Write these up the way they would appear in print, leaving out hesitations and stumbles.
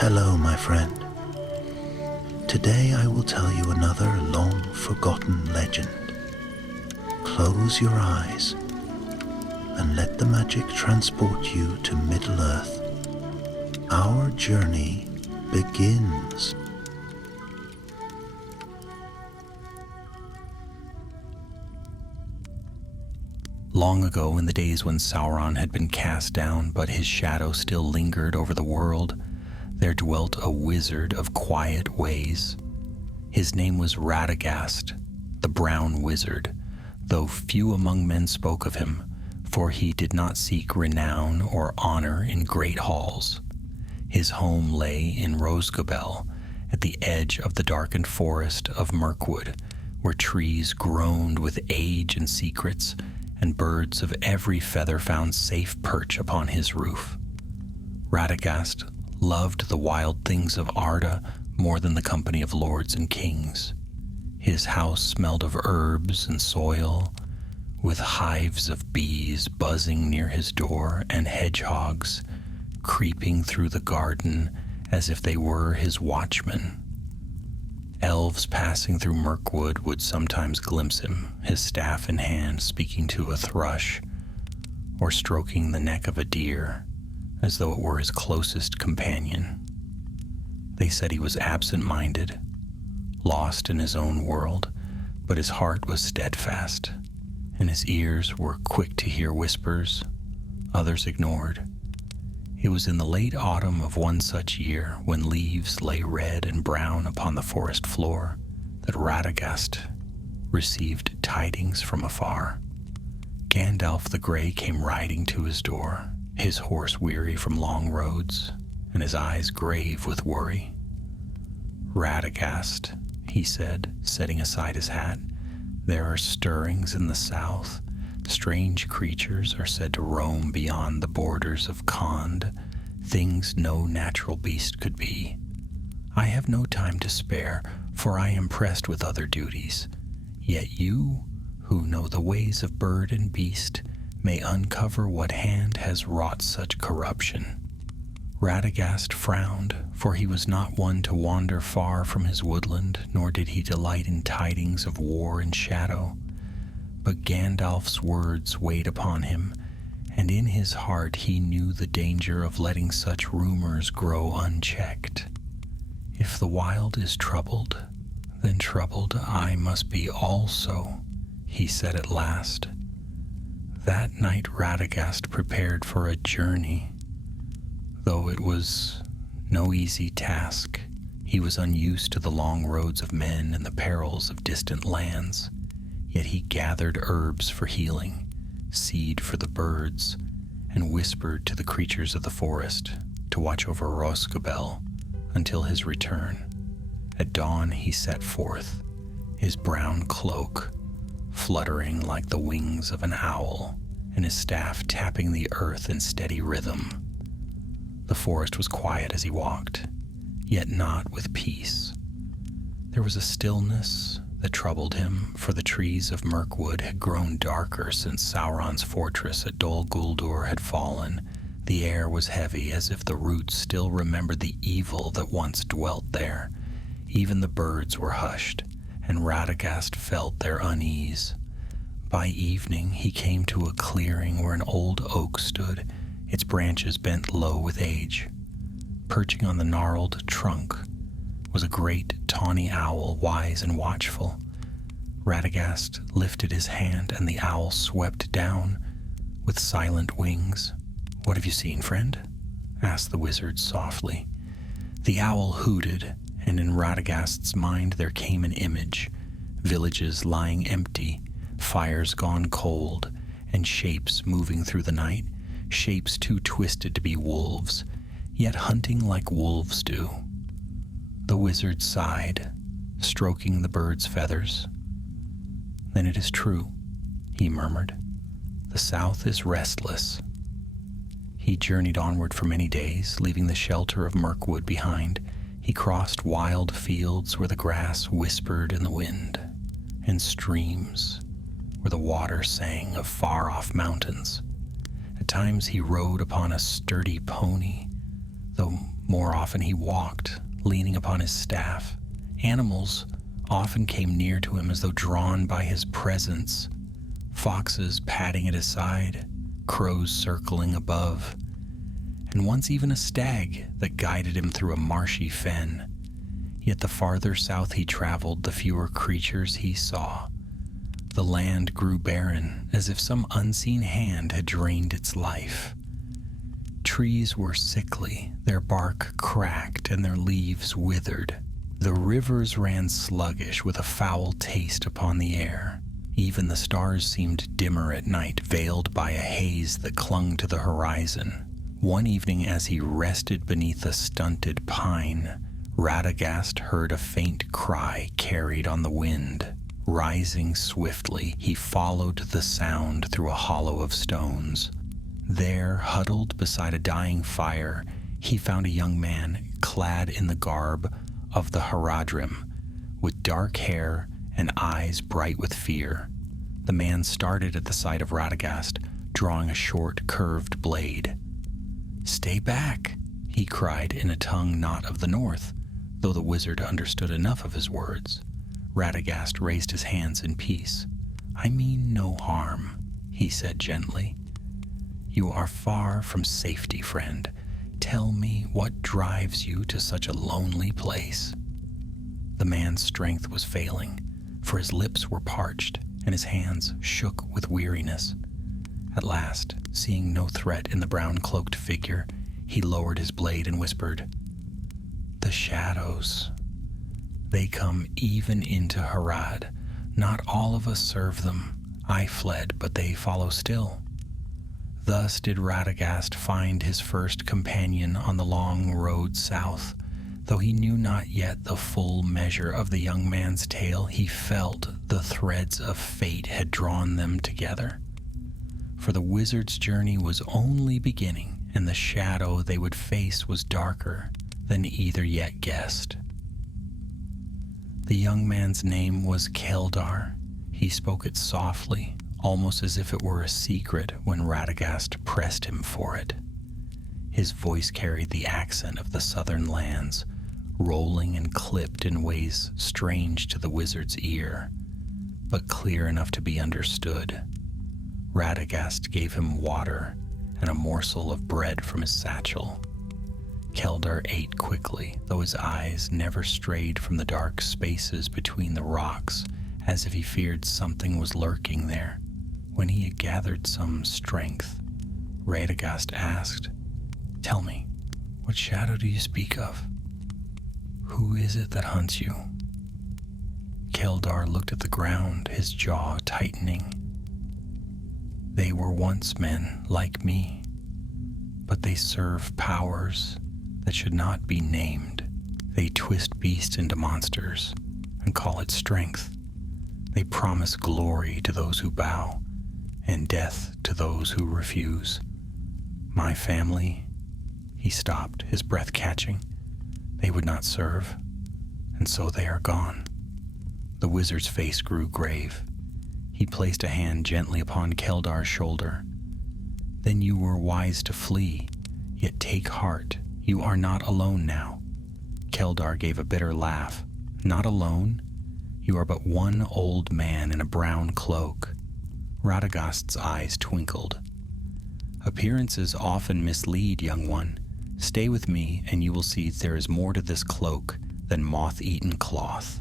Hello, my friend. Today I will tell you another long-forgotten legend. Close your eyes and let the magic transport you to Middle-earth. Our journey begins. Long ago, in the days when Sauron had been cast down but his shadow still lingered over the world, there dwelt a wizard of quiet ways. His name was Radagast, the Brown Wizard, though few among men spoke of him, for he did not seek renown or honor in great halls. His home lay in Rosgobel, at the edge of the darkened forest of Mirkwood, where trees groaned with age and secrets, and birds of every feather found safe perch upon his roof. Radagast loved the wild things of Arda more than the company of lords and kings. His house smelled of herbs and soil, with hives of bees buzzing near his door and hedgehogs creeping through the garden as if they were his watchmen. Elves passing through Mirkwood would sometimes glimpse him, his staff in hand, speaking to a thrush, or stroking the neck of a deer, as though it were his closest companion. They said he was absent-minded, lost in his own world, but his heart was steadfast, and his ears were quick to hear whispers others ignored. It was in the late autumn of one such year, when leaves lay red and brown upon the forest floor, that Radagast received tidings from afar. Gandalf the Grey came riding to his door, his horse weary from long roads, and his eyes grave with worry. "Radagast," he said, setting aside his hat, "there are stirrings in the south. Strange creatures are said to roam beyond the borders of Khand, things no natural beast could be. I have no time to spare, for I am pressed with other duties. Yet you, who know the ways of bird and beast, may uncover what hand has wrought such corruption." Radagast frowned, for he was not one to wander far from his woodland, nor did he delight in tidings of war and shadow. But Gandalf's words weighed upon him, and in his heart he knew the danger of letting such rumors grow unchecked. "If the wild is troubled, then troubled I must be also," he said at last. That night Radagast prepared for a journey. Though it was no easy task, he was unused to the long roads of men and the perils of distant lands. Yet he gathered herbs for healing, seed for the birds, and whispered to the creatures of the forest to watch over Rosgobel until his return. At dawn he set forth, his brown cloak fluttering like the wings of an owl, and his staff tapping the earth in steady rhythm. The forest was quiet as he walked, yet not with peace. There was a stillness that troubled him, for the trees of Mirkwood had grown darker since Sauron's fortress at Dol Guldur had fallen. The air was heavy, as if the roots still remembered the evil that once dwelt there. Even the birds were hushed, and Radagast felt their unease. By evening he came to a clearing where an old oak stood, its branches bent low with age. Perching on the gnarled trunk was a great tawny owl, wise and watchful. Radagast lifted his hand, and the owl swept down with silent wings. "What have you seen, friend?" asked the wizard softly. The owl hooted, and in Radagast's mind there came an image: villages lying empty, fires gone cold, and shapes moving through the night, shapes too twisted to be wolves, yet hunting like wolves do. The wizard sighed, stroking the bird's feathers. "Then it is true," he murmured. "The south is restless." He journeyed onward for many days, leaving the shelter of Mirkwood behind. He crossed wild fields where the grass whispered in the wind, and streams where the water sang of far-off mountains. At times he rode upon a sturdy pony, though more often he walked, leaning upon his staff. Animals often came near to him as though drawn by his presence, foxes padding at his side, crows circling above, and once even a stag that guided him through a marshy fen. Yet the farther south he traveled, the fewer creatures he saw. The land grew barren, as if some unseen hand had drained its life. Trees were sickly, their bark cracked and their leaves withered. The rivers ran sluggish with a foul taste upon the air. Even the stars seemed dimmer at night, veiled by a haze that clung to the horizon. One evening, as he rested beneath a stunted pine, Radagast heard a faint cry carried on the wind. Rising swiftly, he followed the sound through a hollow of stones. There, huddled beside a dying fire, he found a young man clad in the garb of the Haradrim, with dark hair and eyes bright with fear. The man started at the sight of Radagast, drawing a short, curved blade. "Stay back," he cried in a tongue not of the north, though the wizard understood enough of his words. Radagast raised his hands in peace. "I mean no harm," he said gently. "You are far from safety, friend. Tell me what drives you to such a lonely place." The man's strength was failing, for his lips were parched and his hands shook with weariness. At last, seeing no threat in the brown-cloaked figure, he lowered his blade and whispered, "The shadows. They come even into Harad. Not all of us serve them. I fled, but they follow still." Thus did Radagast find his first companion on the long road south. Though he knew not yet the full measure of the young man's tale, he felt the threads of fate had drawn them together. For the wizard's journey was only beginning, and the shadow they would face was darker than either yet guessed. The young man's name was Keldar. He spoke it softly, almost as if it were a secret when Radagast pressed him for it. His voice carried the accent of the southern lands, rolling and clipped in ways strange to the wizard's ear, but clear enough to be understood. Radagast gave him water and a morsel of bread from his satchel. Keldar ate quickly, though his eyes never strayed from the dark spaces between the rocks, as if he feared something was lurking there. When he had gathered some strength, Radagast asked, "Tell me, what shadow do you speak of? Who is it that hunts you?" Keldar looked at the ground, his jaw tightening. "They were once men like me, but they serve powers that should not be named. They twist beasts into monsters and call it strength. They promise glory to those who bow and death to those who refuse. My family," he stopped, his breath catching, "they would not serve, and so they are gone." The wizard's face grew grave. He placed a hand gently upon Keldar's shoulder. "Then you were wise to flee, yet take heart. You are not alone now." Keldar gave a bitter laugh. "Not alone? You are but one old man in a brown cloak." Radagast's eyes twinkled. "Appearances often mislead, young one. Stay with me, and you will see there is more to this cloak than moth-eaten cloth."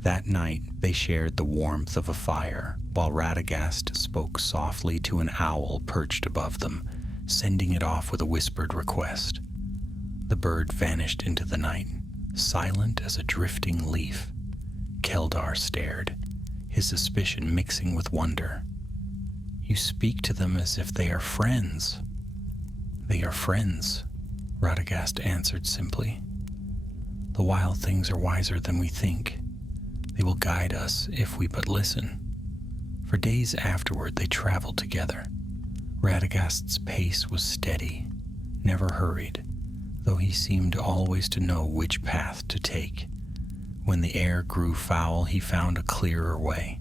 That night they shared the warmth of a fire, while Radagast spoke softly to an owl perched above them, sending it off with a whispered request. The bird vanished into the night, silent as a drifting leaf. Keldar stared, his suspicion mixing with wonder. "You speak to them as if they are friends." "They are friends," Radagast answered simply. "The wild things are wiser than we think. They will guide us if we but listen." For days afterward they traveled together. Radagast's pace was steady, never hurried, though he seemed always to know which path to take. When the air grew foul, he found a clearer way.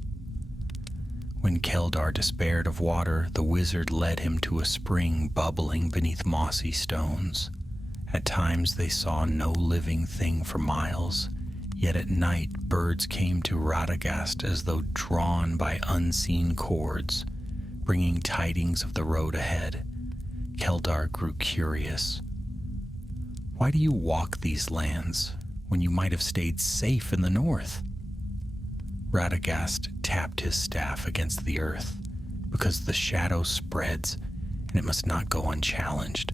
When Keldar despaired of water, the wizard led him to a spring bubbling beneath mossy stones. At times they saw no living thing for miles, yet at night birds came to Radagast as though drawn by unseen cords, bringing tidings of the road ahead. Keldar grew curious. Why do you walk these lands when you might have stayed safe in the north? Radagast tapped his staff against the earth, because the shadow spreads, and it must not go unchallenged.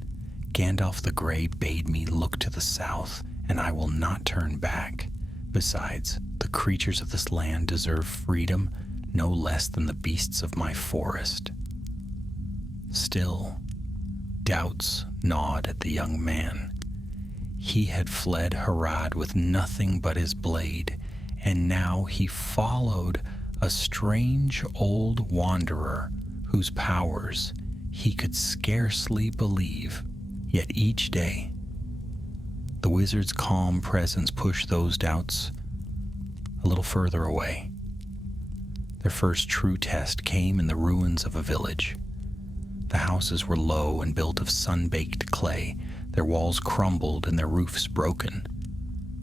Gandalf the Grey bade me look to the south, and I will not turn back. Besides, the creatures of this land deserve freedom no less than the beasts of my forest. Still, doubts gnawed at the young man. He had fled Harad with nothing but his blade, and now he followed a strange old wanderer whose powers he could scarcely believe. Yet each day, the wizard's calm presence pushed those doubts a little further away. Their first true test came in the ruins of a village. The houses were low and built of sun-baked clay, their walls crumbled and their roofs broken.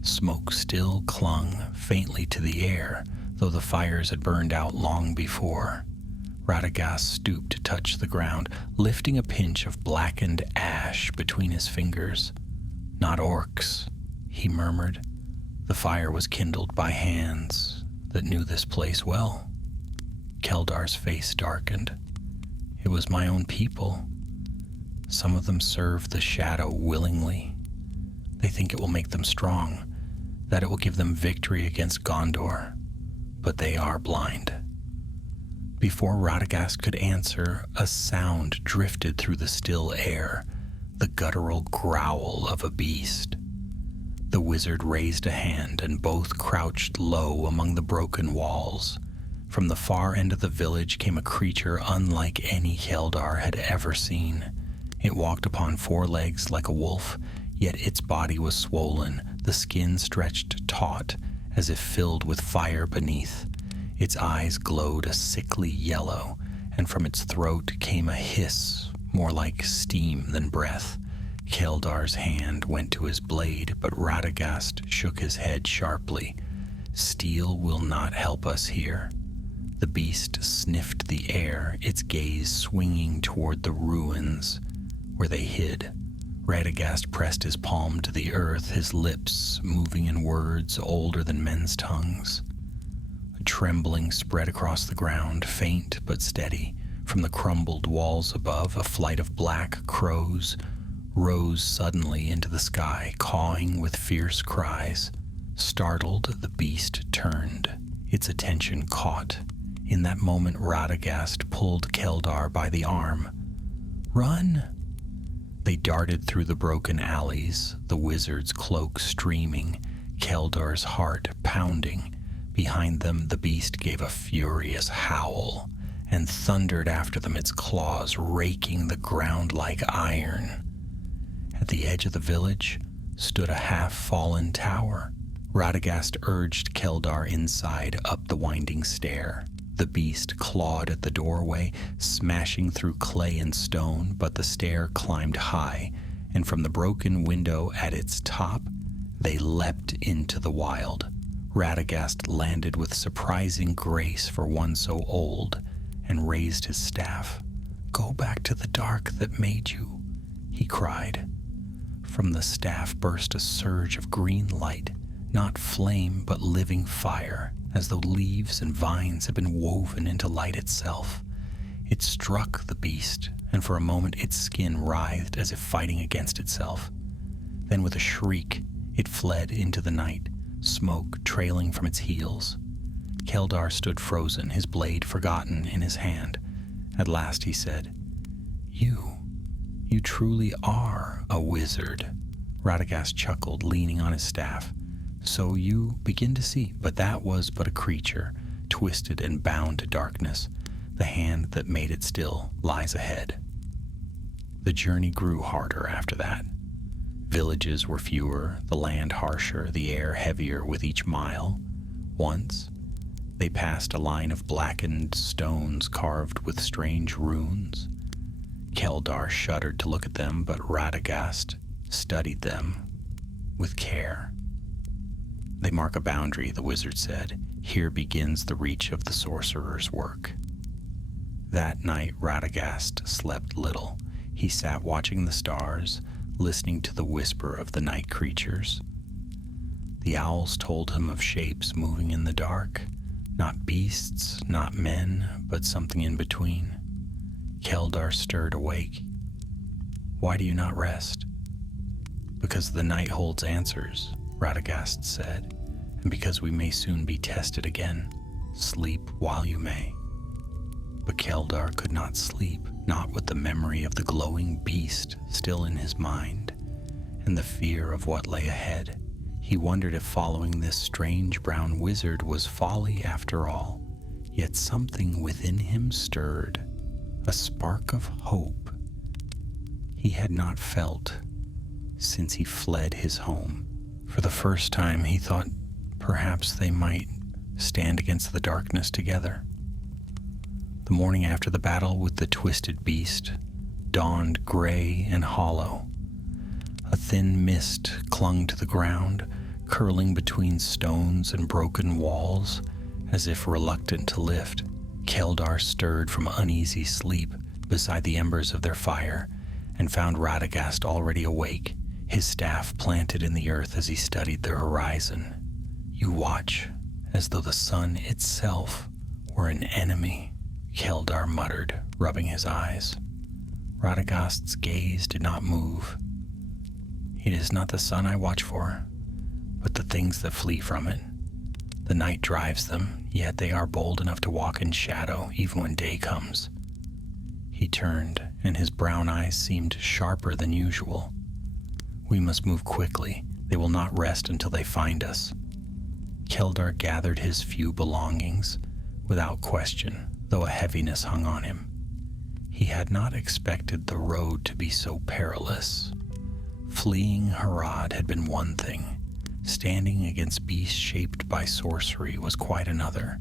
Smoke still clung faintly to the air, though the fires had burned out long before. Radagast stooped to touch the ground, lifting a pinch of blackened ash between his fingers. "Not orcs," he murmured. The fire was kindled by hands that knew this place well. Keldar's face darkened. It was my own people. Some of them serve the shadow willingly. They think it will make them strong, that it will give them victory against Gondor, but they are blind. Before Radagast could answer, a sound drifted through the still air, the guttural growl of a beast. The wizard raised a hand, and both crouched low among the broken walls. From the far end of the village came a creature unlike any Keldar had ever seen. It walked upon 4 legs like a wolf, yet its body was swollen, the skin stretched taut, as if filled with fire beneath. Its eyes glowed a sickly yellow, and from its throat came a hiss, more like steam than breath. Keldar's hand went to his blade, but Radagast shook his head sharply. "Steel will not help us here." The beast sniffed the air, its gaze swinging toward the ruins where they hid. Radagast pressed his palm to the earth, his lips moving in words older than men's tongues. A trembling spread across the ground, faint but steady. From the crumbled walls above, a flight of black crows rose suddenly into the sky, cawing with fierce cries. Startled, the beast turned, its attention caught. In that moment, Radagast pulled Keldar by the arm. "Run!" They darted through the broken alleys, the wizard's cloak streaming, Keldar's heart pounding. Behind them, the beast gave a furious howl and thundered after them, its claws raking the ground like iron. At the edge of the village stood a half-fallen tower. Radagast urged Keldar inside, up the winding stair. The beast clawed at the doorway, smashing through clay and stone, but the stair climbed high, and from the broken window at its top, they leapt into the wild. Radagast landed with surprising grace for one so old, and raised his staff. "Go back to the dark that made you," he cried. From the staff burst a surge of green light, not flame but living fire, as though leaves and vines had been woven into light itself. It struck the beast, and for a moment its skin writhed as if fighting against itself. Then with a shriek, it fled into the night, smoke trailing from its heels. Keldar stood frozen, his blade forgotten in his hand. At last he said, You truly are a wizard." Radagast chuckled, leaning on his staff. "So you begin to see, but that was but a creature, twisted and bound to darkness. The hand that made it still lies ahead." The journey grew harder after that. Villages were fewer, the land harsher, the air heavier with each mile. Once, they passed a line of blackened stones carved with strange runes. Keldar shuddered to look at them, but Radagast studied them with care. They mark a boundary, the wizard said. Here begins the reach of the sorcerer's work. That night, Radagast slept little. He sat watching the stars, listening to the whisper of the night creatures. The owls told him of shapes moving in the dark, not beasts, not men, but something in between. Keldar stirred awake. Why do you not rest? Because the night holds answers, Radagast said, and because we may soon be tested again. Sleep while you may. But Keldar could not sleep, not with the memory of the glowing beast still in his mind, and the fear of what lay ahead. He wondered if following this strange brown wizard was folly after all. Yet something within him stirred, a spark of hope he had not felt since he fled his home. For the first time, he thought perhaps they might stand against the darkness together. The morning after the battle with the twisted beast dawned gray and hollow. A thin mist clung to the ground, curling between stones and broken walls, as if reluctant to lift. Keldar stirred from uneasy sleep beside the embers of their fire and found Radagast already awake, his staff planted in the earth as he studied the horizon. You watch as though the sun itself were an enemy, Keldar muttered, rubbing his eyes. Radagast's gaze did not move. It is not the sun I watch for, but the things that flee from it. The night drives them, yet they are bold enough to walk in shadow even when day comes. He turned, and his brown eyes seemed sharper than usual. We must move quickly. They will not rest until they find us. Keldar gathered his few belongings, without question, though a heaviness hung on him. He had not expected the road to be so perilous. Fleeing Harad had been one thing. Standing against beasts shaped by sorcery was quite another.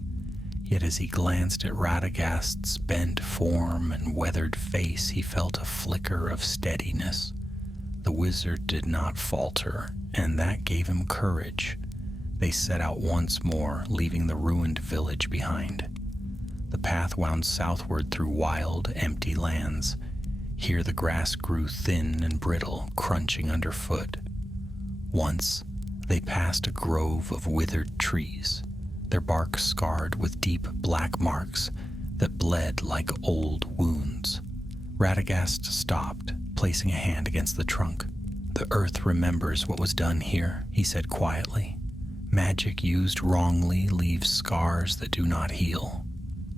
Yet as he glanced at Radagast's bent form and weathered face, he felt a flicker of steadiness. The wizard did not falter, and that gave him courage. They set out once more, leaving the ruined village behind. The path wound southward through wild, empty lands. Here the grass grew thin and brittle, crunching underfoot. Once, they passed a grove of withered trees, their bark scarred with deep black marks that bled like old wounds. Radagast stopped, placing a hand against the trunk. The earth remembers what was done here, he said quietly. Magic used wrongly leaves scars that do not heal.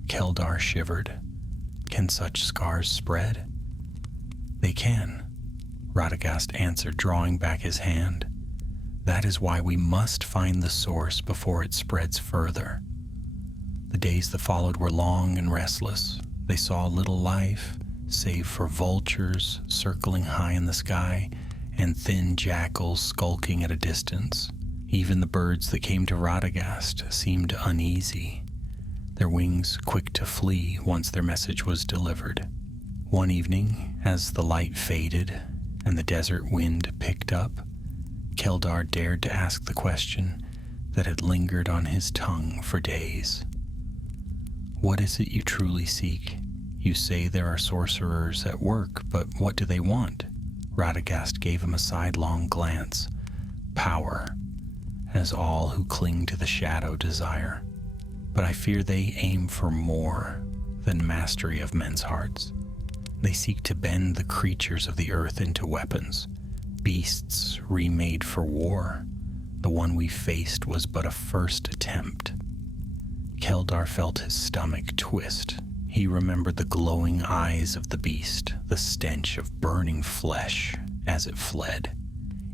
Keldar shivered. Can such scars spread? They can, Radagast answered, drawing back his hand. That is why we must find the source before it spreads further. The days that followed were long and restless. They saw little life, save for vultures circling high in the sky and thin jackals skulking at a distance. Even the birds that came to Radagast seemed uneasy, their wings quick to flee once their message was delivered. One evening, as the light faded and the desert wind picked up, Keldar dared to ask the question that had lingered on his tongue for days. What is it you truly seek? You say there are sorcerers at work, but what do they want? Radagast gave him a sidelong glance. Power, as all who cling to the shadow desire. But I fear they aim for more than mastery of men's hearts. They seek to bend the creatures of the earth into weapons, beasts remade for war. The one we faced was but a first attempt. Keldar felt his stomach twist. He remembered the glowing eyes of the beast, the stench of burning flesh as it fled.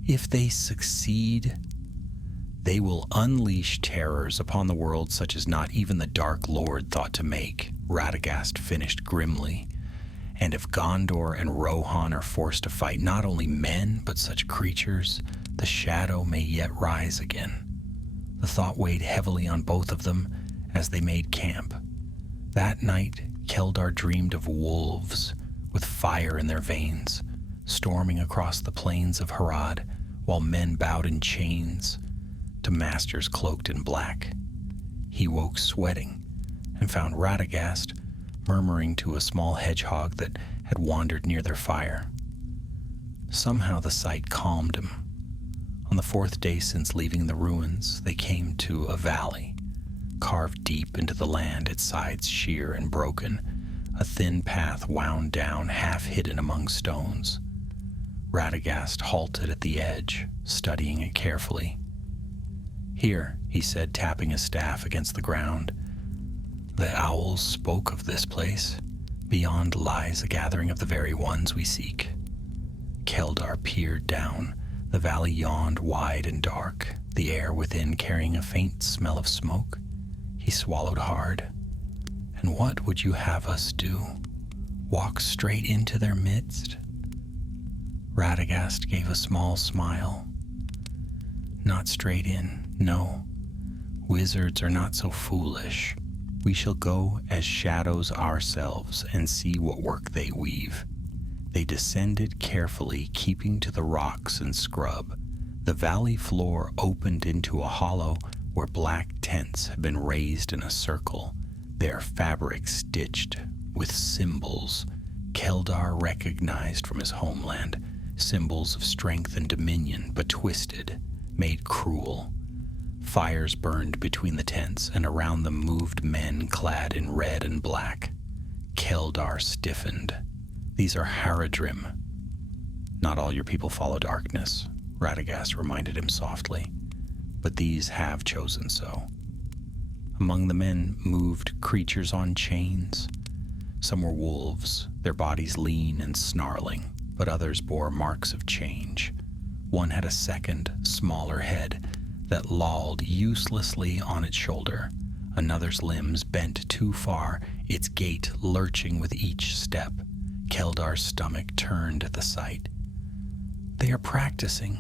If they succeed, they will unleash terrors upon the world such as not even the Dark Lord thought to make, Radagast finished grimly. And if Gondor and Rohan are forced to fight not only men, but such creatures, the shadow may yet rise again. The thought weighed heavily on both of them as they made camp. That night, Keldar dreamed of wolves with fire in their veins, storming across the plains of Harad, while men bowed in chains to masters cloaked in black. He woke sweating and found Radagast murmuring to a small hedgehog that had wandered near their fire. Somehow the sight calmed him. On the fourth day since leaving the ruins, they came to a valley, carved deep into the land, its sides sheer and broken. A thin path wound down, half hidden among stones. Radagast halted at the edge, studying it carefully. "Here," he said, tapping his staff against the ground. "The owls spoke of this place. Beyond lies a gathering of the very ones we seek." Keldar peered down. The valley yawned wide and dark, the air within carrying a faint smell of smoke. He swallowed hard. "And what would you have us do? Walk straight into their midst?" Radagast gave a small smile. "Not straight in, no. Wizards are not so foolish. We shall go as shadows ourselves and see what work they weave." They descended carefully, keeping to the rocks and scrub. The valley floor opened into a hollow where black tents had been raised in a circle, their fabric stitched with symbols Keldar recognized from his homeland, symbols of strength and dominion, but twisted, made cruel. Fires burned between the tents, and around them moved men clad in red and black. Keldar stiffened. "These are Haradrim." "Not all your people follow darkness," Radagast reminded him softly, "but these have chosen so." Among the men moved creatures on chains. Some were wolves, their bodies lean and snarling, but others bore marks of change. One had a second, smaller head that lolled uselessly on its shoulder. Another's limbs bent too far, its gait lurching with each step. Keldar's stomach turned at the sight. "They are practicing,"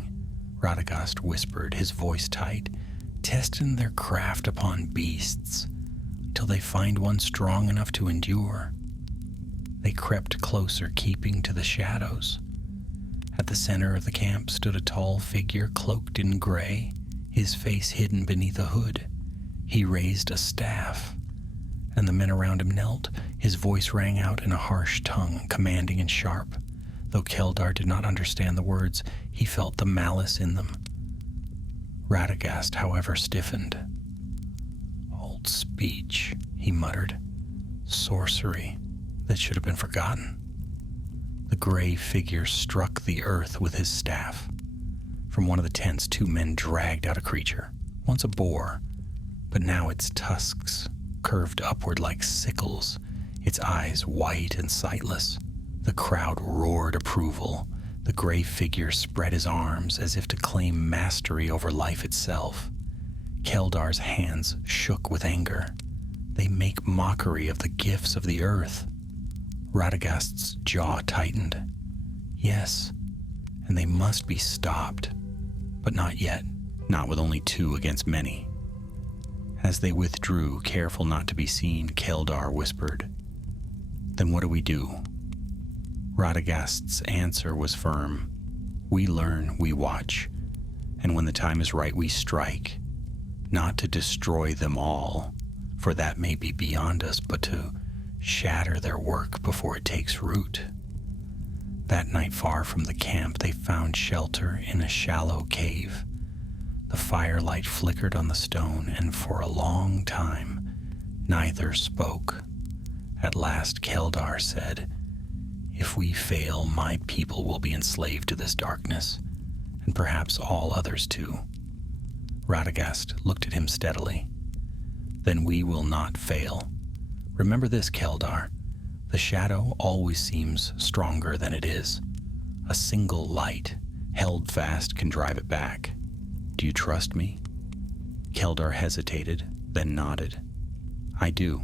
Radagast whispered, his voice tight, "testing their craft upon beasts, till they find one strong enough to endure." They crept closer, keeping to the shadows. At the center of the camp stood a tall figure cloaked in gray, his face hidden beneath a hood. He raised a staff, and the men around him knelt. His voice rang out in a harsh tongue, commanding and sharp. Though Keldar did not understand the words, he felt the malice in them. Radagast, however, stiffened. "Old speech," he muttered. "Sorcery that should have been forgotten." The gray figure struck the earth with his staff. From one of the tents, two men dragged out a creature, once a boar, but now its tusks curved upward like sickles, its eyes white and sightless. The crowd roared approval. The gray figure spread his arms as if to claim mastery over life itself. Keldar's hands shook with anger. "They make mockery of the gifts of the earth." Radagast's jaw tightened. "Yes, and they must be stopped. But not yet, not with only two against many." As they withdrew, careful not to be seen, Keldar whispered, "Then what do we do?" Radagast's answer was firm. "We learn, we watch, and when the time is right, we strike. Not to destroy them all, for that may be beyond us, but to shatter their work before it takes root." That night, far from the camp, they found shelter in a shallow cave. The firelight flickered on the stone, and for a long time, neither spoke. At last, Keldar said, "If we fail, my people will be enslaved to this darkness, and perhaps all others too." Radagast looked at him steadily. "Then we will not fail. Remember this, Keldar. The shadow always seems stronger than it is. A single light, held fast, can drive it back. Do you trust me?" Keldar hesitated, then nodded. "I do."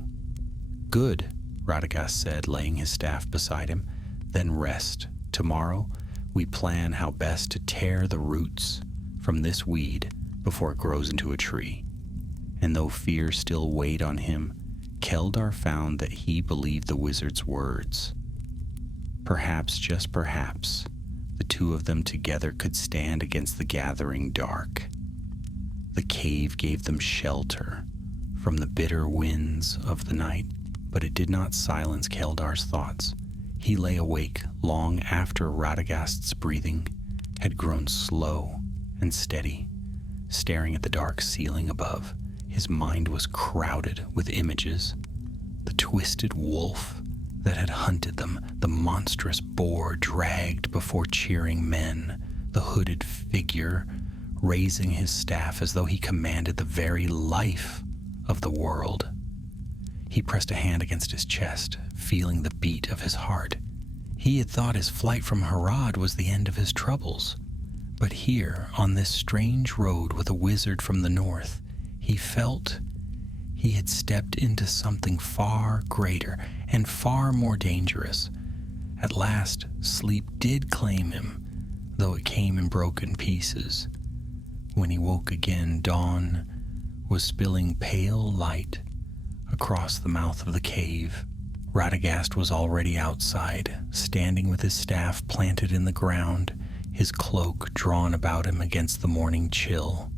"Good," Radagast said, laying his staff beside him. "Then rest. Tomorrow, we plan how best to tear the roots from this weed before it grows into a tree." And though fear still weighed on him, Keldar found that he believed the wizard's words. Perhaps, just perhaps, The two of them together could stand against the gathering dark. The cave gave them shelter from the bitter winds of the night, but it did not silence Keldar's thoughts. He lay awake long after Radagast's breathing had grown slow and steady, staring at the dark ceiling above. His mind was crowded with images. The twisted wolf that had hunted them, the monstrous boar dragged before cheering men, the hooded figure raising his staff as though he commanded the very life of the world. He pressed a hand against his chest, feeling the beat of his heart. He had thought his flight from Harad was the end of his troubles. But here, on this strange road with a wizard from the north, he felt he had stepped into something far greater and far more dangerous. At last, sleep did claim him, though it came in broken pieces. When he woke again, dawn was spilling pale light across the mouth of the cave. Radagast was already outside, standing with his staff planted in the ground, his cloak drawn about him against the morning chill.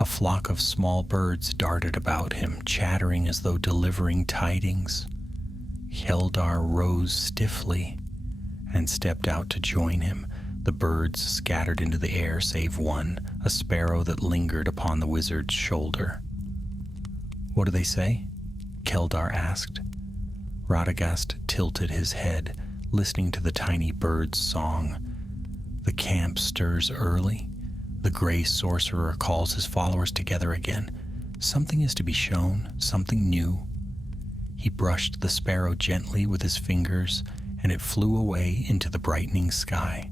A flock of small birds darted about him, chattering as though delivering tidings. Keldar rose stiffly and stepped out to join him. The birds scattered into the air save one, a sparrow that lingered upon the wizard's shoulder. "What do they say?" Keldar asked. Radagast tilted his head, listening to the tiny bird's song. The camp stirs early. The gray sorcerer calls his followers together again. Something is to be shown, something new. He brushed the sparrow gently with his fingers, and it flew away into the brightening sky.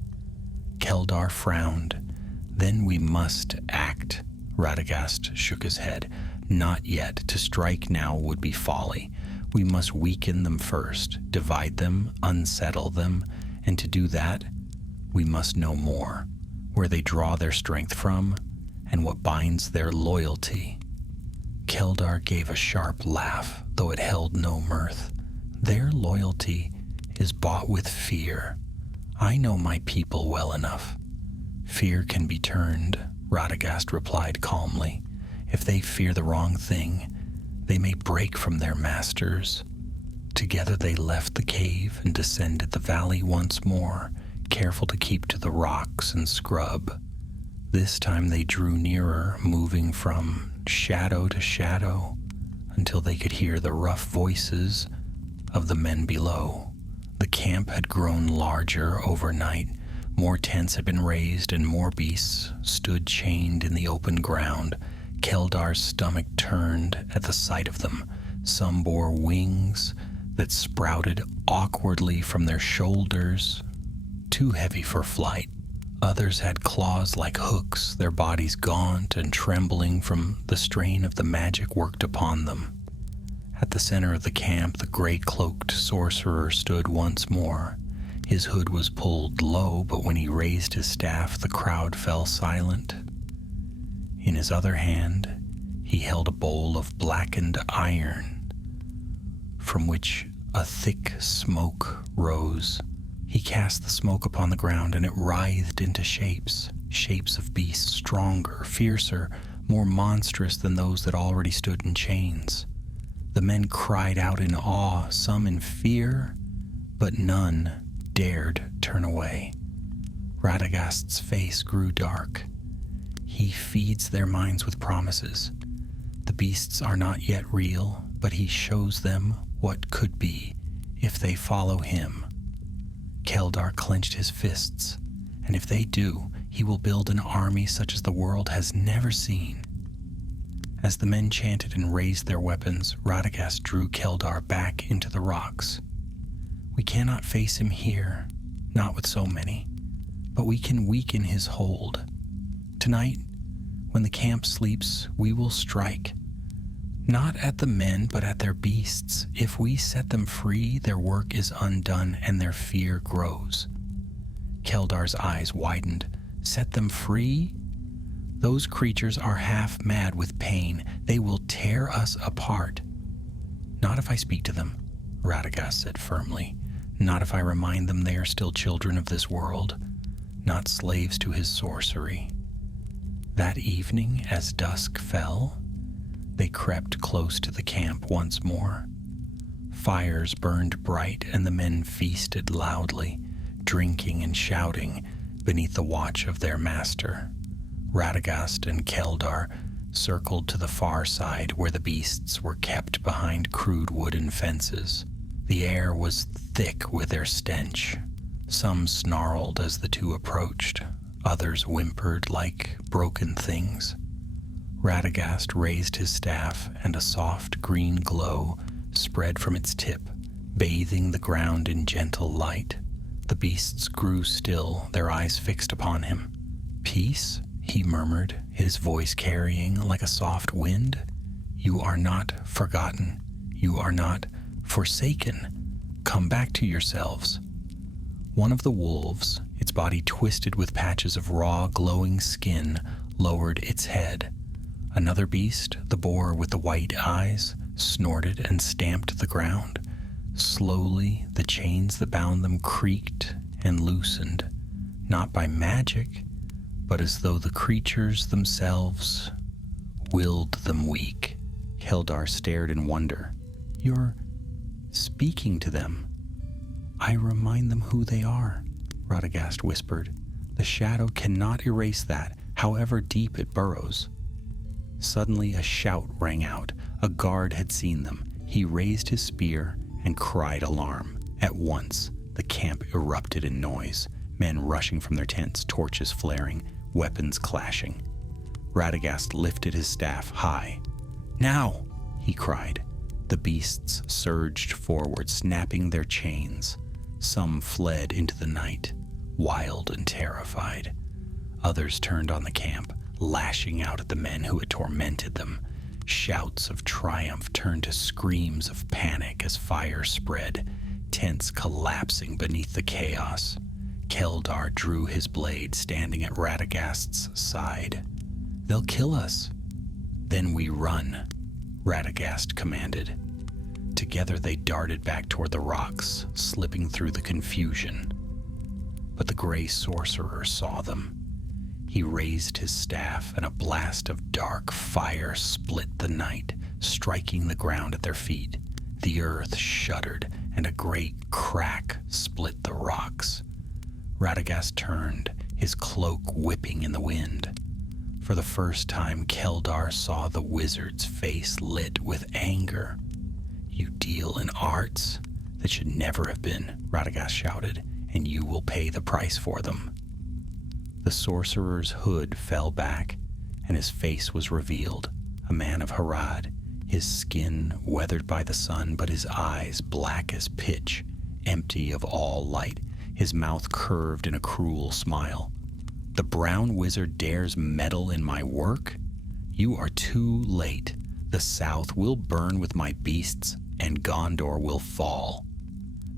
Keldar frowned. "Then we must act." Radagast shook his head. "Not yet. To strike now would be folly. We must weaken them first, divide them, unsettle them, and to do that, we must know more, where they draw their strength from, and what binds their loyalty." Keldar gave a sharp laugh, though it held no mirth. "Their loyalty is bought with fear. I know my people well enough. Fear can be turned," Radagast replied calmly. "If they fear the wrong thing, they may break from their masters." Together they left the cave and descended the valley once more, careful to keep to the rocks and scrub. This time they drew nearer, moving from shadow to shadow, until they could hear the rough voices of the men below. The camp had grown larger overnight. More tents had been raised, and more beasts stood chained in the open ground. Keldar's stomach turned at the sight of them. Some bore wings that sprouted awkwardly from their shoulders, too heavy for flight. Others had claws like hooks, their bodies gaunt and trembling from the strain of the magic worked upon them. At the center of the camp, the gray-cloaked sorcerer stood once more. His hood was pulled low, but when he raised his staff, the crowd fell silent. In his other hand, he held a bowl of blackened iron, from which a thick smoke rose. He cast the smoke upon the ground, and it writhed into shapes of beasts stronger, fiercer, more monstrous than those that already stood in chains. The men cried out in awe, some in fear, but none dared turn away. Radagast's face grew dark. He feeds their minds with promises. The beasts are not yet real, but he shows them what could be if they follow him. Keldar clenched his fists, and if they do, he will build an army such as the world has never seen. As the men chanted and raised their weapons, Radagast drew Keldar back into the rocks. "We cannot face him here, not with so many, but we can weaken his hold. Tonight, when the camp sleeps, we will strike. Not at the men, but at their beasts. If we set them free, their work is undone and their fear grows." Keldar's eyes widened. "Set them free? Those creatures are half mad with pain. They will tear us apart." "Not if I speak to them," Radagast said firmly. "Not if I remind them they are still children of this world. not slaves to his sorcery. That evening, as dusk fell, they crept close to the camp once more. Fires burned bright, and the men feasted loudly, drinking and shouting beneath the watch of their master. Radagast and Keldar circled to the far side where the beasts were kept behind crude wooden fences. The air was thick with their stench. Some snarled as the two approached, others whimpered like broken things. Radagast raised his staff, and a soft green glow spread from its tip, bathing the ground in gentle light. The beasts grew still, their eyes fixed upon him. "Peace?" he murmured, his voice carrying like a soft wind. "You are not forgotten. You are not forsaken. Come back to yourselves." One of the wolves, its body twisted with patches of raw, glowing skin, lowered its head. Another beast, the boar with the white eyes, snorted and stamped the ground. Slowly, the chains that bound them creaked and loosened, not by magic, but as though the creatures themselves willed them weak. Keldar stared in wonder. "You're speaking to them." "I remind them who they are," Radagast whispered. "The shadow cannot erase that, however deep it burrows." Suddenly a shout rang out. A guard had seen them. He raised his spear and cried alarm. At once, the camp erupted in noise, men rushing from their tents, torches flaring, weapons clashing. Radagast lifted his staff high. "Now!" he cried. The beasts surged forward, snapping their chains. Some fled into the night, wild and terrified. Others turned on the camp, lashing out at the men who had tormented them. Shouts of triumph turned to screams of panic as fire spread, tents collapsing beneath the chaos. Keldar drew his blade, standing at Radagast's side. "They'll kill us." "Then we run," Radagast commanded. Together they darted back toward the rocks, slipping through the confusion. But the gray sorcerer saw them. He raised his staff, and a blast of dark fire split the night, striking the ground at their feet. The earth shuddered, and a great crack split the rocks. Radagast turned, his cloak whipping in the wind. For the first time, Keldar saw the wizard's face lit with anger. "You deal in arts that should never have been," Radagast shouted, "and you will pay the price for them." The sorcerer's hood fell back, and his face was revealed, a man of Harad, his skin weathered by the sun, but his eyes black as pitch, empty of all light, his mouth curved in a cruel smile. "The brown wizard dares meddle in my work? You are too late. The south will burn with my beasts, and Gondor will fall."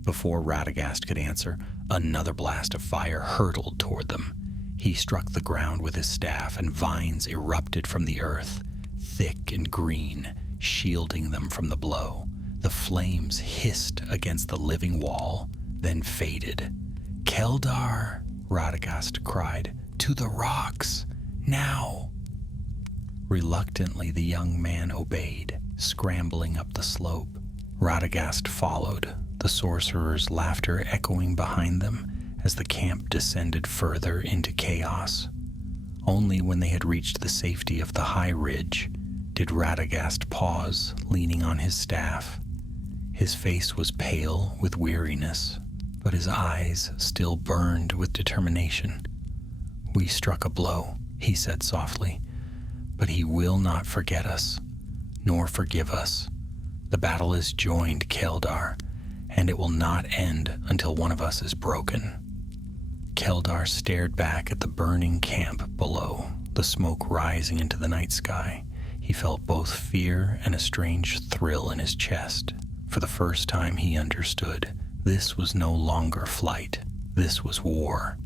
Before Radagast could answer, another blast of fire hurtled toward them. He struck the ground with his staff, and vines erupted from the earth, thick and green, shielding them from the blow. The flames hissed against the living wall, then faded. "Keldar!" Radagast cried. "To the rocks! Now!" Reluctantly, the young man obeyed, scrambling up the slope. Radagast followed, the sorcerer's laughter echoing behind them as the camp descended further into chaos. Only when they had reached the safety of the high ridge did Radagast pause, leaning on his staff. His face was pale with weariness, but his eyes still burned with determination. "We struck a blow," he said softly, "but he will not forget us, nor forgive us. The battle is joined, Keldar, and it will not end until one of us is broken." Keldar stared back at the burning camp below, the smoke rising into the night sky. He felt both fear and a strange thrill in his chest. For the first time he understood. This was no longer flight. This was war.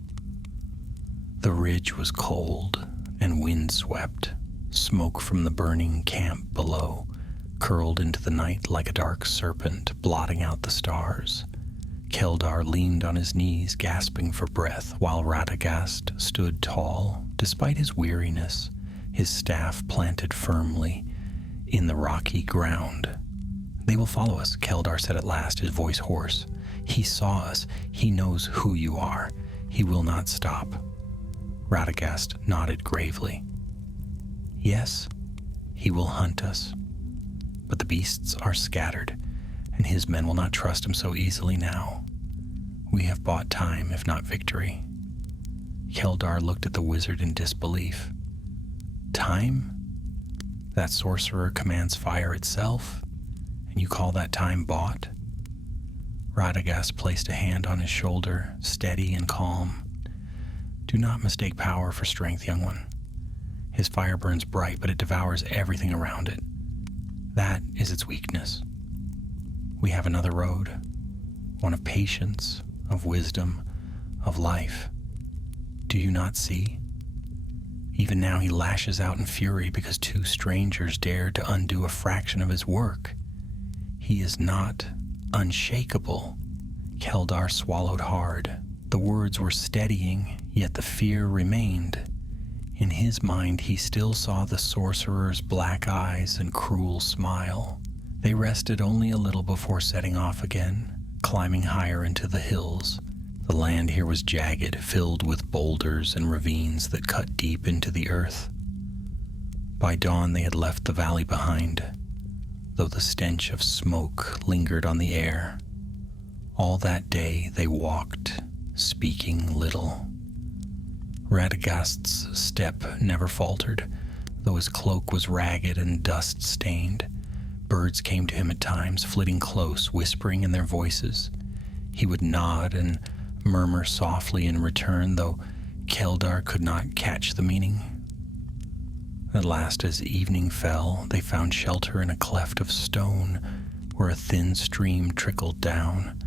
The ridge was cold and windswept. Smoke from the burning camp below curled into the night like a dark serpent, blotting out the stars. Keldar leaned on his knees, gasping for breath, while Radagast stood tall, despite his weariness, his staff planted firmly in the rocky ground. "They will follow us," Keldar said at last, his voice hoarse. "He saw us. He knows who you are. He will not stop." Radagast nodded gravely. "Yes, he will hunt us. But the beasts are scattered, and his men will not trust him so easily now. We have bought time, if not victory." Keldar looked at the wizard in disbelief. "Time? That sorcerer commands fire itself, and you call that time bought?" Radagast placed a hand on his shoulder, steady and calm. "Do not mistake power for strength, young one. His fire burns bright, but it devours everything around it. That is its weakness. We have another road, one of patience, of wisdom, of life. Do you not see? Even now he lashes out in fury because two strangers dared to undo a fraction of his work. He is not unshakable." Keldar swallowed hard. The words were steadying, yet the fear remained. In his mind, he still saw the sorcerer's black eyes and cruel smile. They rested only a little before setting off again, climbing higher into the hills. The land here was jagged, filled with boulders and ravines that cut deep into the earth. By dawn, they had left the valley behind, though the stench of smoke lingered on the air. All that day they walked, speaking little. Radagast's step never faltered, though his cloak was ragged and dust-stained. Birds came to him at times, flitting close, whispering in their voices. He would nod and murmur softly in return, though Keldar could not catch the meaning. At last, as evening fell, they found shelter in a cleft of stone where a thin stream trickled down.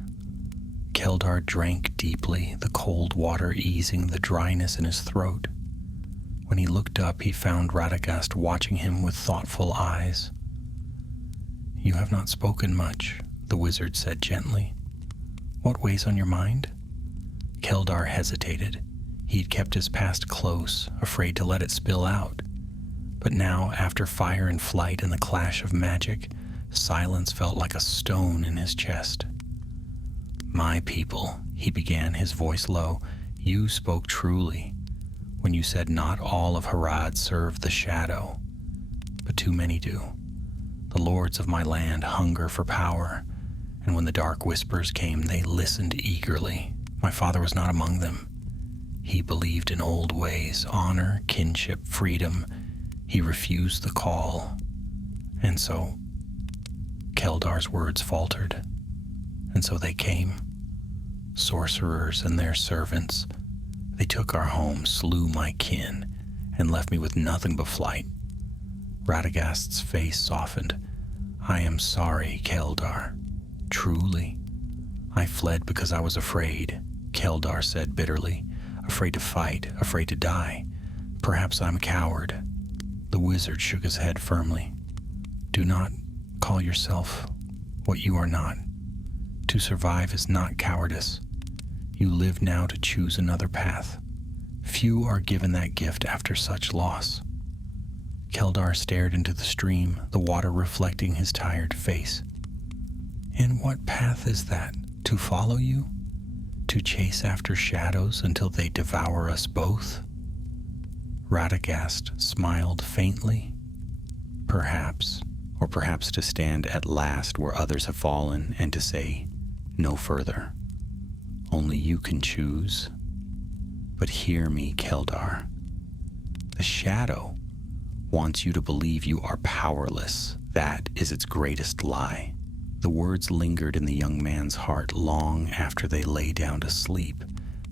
Keldar drank deeply, the cold water easing the dryness in his throat. When he looked up, he found Radagast watching him with thoughtful eyes. "You have not spoken much," the wizard said gently. "What weighs on your mind?" Keldar hesitated. He had kept his past close, afraid to let it spill out. But now, after fire and flight and the clash of magic, silence felt like a stone in his chest. "My people," he began, his voice low, "you spoke truly when you said not all of Harad serve the shadow, but too many do. The lords of my land hunger for power, and when the dark whispers came, they listened eagerly. My father was not among them. He believed in old ways, honor, kinship, freedom. He refused the call. And so," Keldar's words faltered, "and so they came. Sorcerers and their servants. They took our home, slew my kin, and left me with nothing but flight." Radagast's face softened. "I am sorry, Keldar. Truly. I fled because I was afraid," Keldar said bitterly. "Afraid to fight, afraid to die. Perhaps I'm a coward." The wizard shook his head firmly. "Do not call yourself what you are not. To survive is not cowardice. You live now to choose another path. Few are given that gift after such loss." Keldar stared into the stream, the water reflecting his tired face. "And what path is that? To follow you? To chase after shadows until they devour us both?" Radagast smiled faintly. "Perhaps, or perhaps to stand at last where others have fallen and to say, 'No further.' Only you can choose. But hear me, Keldar. The shadow wants you to believe you are powerless. That is its greatest lie." The words lingered in the young man's heart long after they lay down to sleep,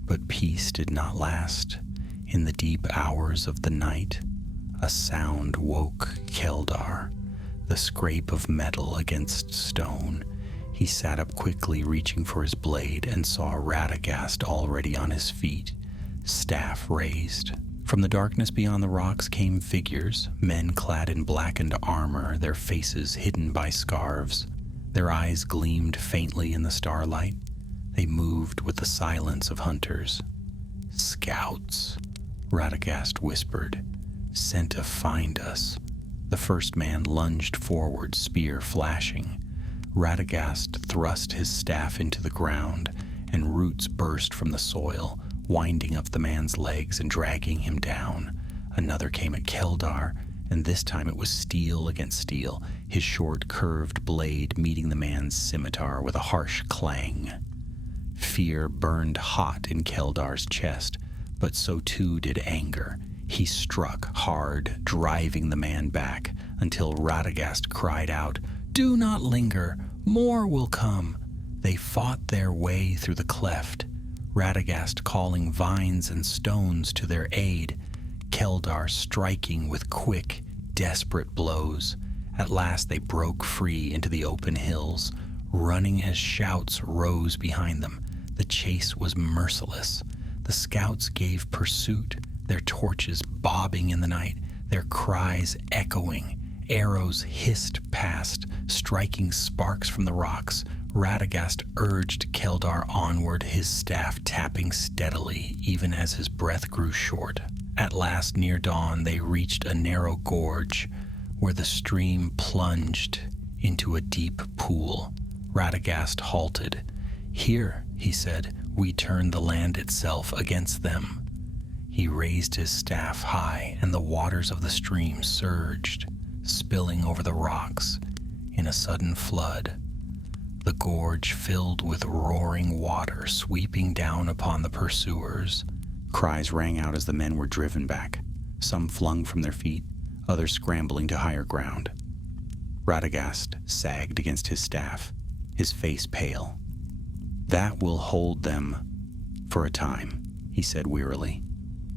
but peace did not last. In the deep hours of the night, a sound woke Keldar, the scrape of metal against stone. He sat up quickly, reaching for his blade, and saw Radagast already on his feet, staff raised. From the darkness beyond the rocks came figures, men clad in blackened armor, their faces hidden by scarves. Their eyes gleamed faintly in the starlight. They moved with the silence of hunters. "Scouts," Radagast whispered, "sent to find us." The first man lunged forward, spear flashing. Radagast thrust his staff into the ground, and roots burst from the soil, winding up the man's legs and dragging him down. Another came at Keldar, and this time it was steel against steel, his short, curved blade meeting the man's scimitar with a harsh clang. Fear burned hot in Keldar's chest, but so too did anger. He struck hard, driving the man back, until Radagast cried out, "Do not linger! More will come!" They fought their way through the cleft, Radagast calling vines and stones to their aid, Keldar striking with quick, desperate blows. At last they broke free into the open hills, running as shouts rose behind them. The chase was merciless. The scouts gave pursuit, their torches bobbing in the night, their cries echoing. Arrows hissed past, striking sparks from the rocks. Radagast urged Keldar onward, his staff tapping steadily, even as his breath grew short. At last, near dawn, they reached a narrow gorge where the stream plunged into a deep pool. Radagast halted. "Here," he said, "we turn the land itself against them." He raised his staff high, and the waters of the stream surged, spilling over the rocks in a sudden flood. The gorge filled with roaring water, sweeping down upon the pursuers. Cries rang out as the men were driven back, some flung from their feet, others scrambling to higher ground. Radagast sagged against his staff, his face pale. "That will hold them for a time," he said wearily.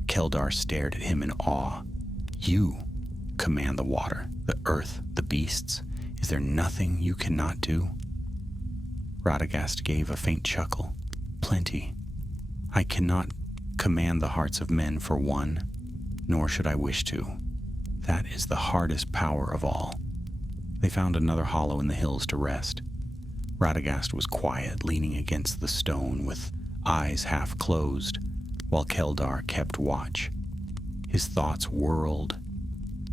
Keldar stared at him in awe. "You command the water, the earth, the beasts. Is there nothing you cannot do?" Radagast gave a faint chuckle. "Plenty. I cannot command the hearts of men for one, nor should I wish to. That is the hardest power of all." They found another hollow in the hills to rest. Radagast was quiet, leaning against the stone with eyes half closed, while Keldar kept watch. His thoughts whirled.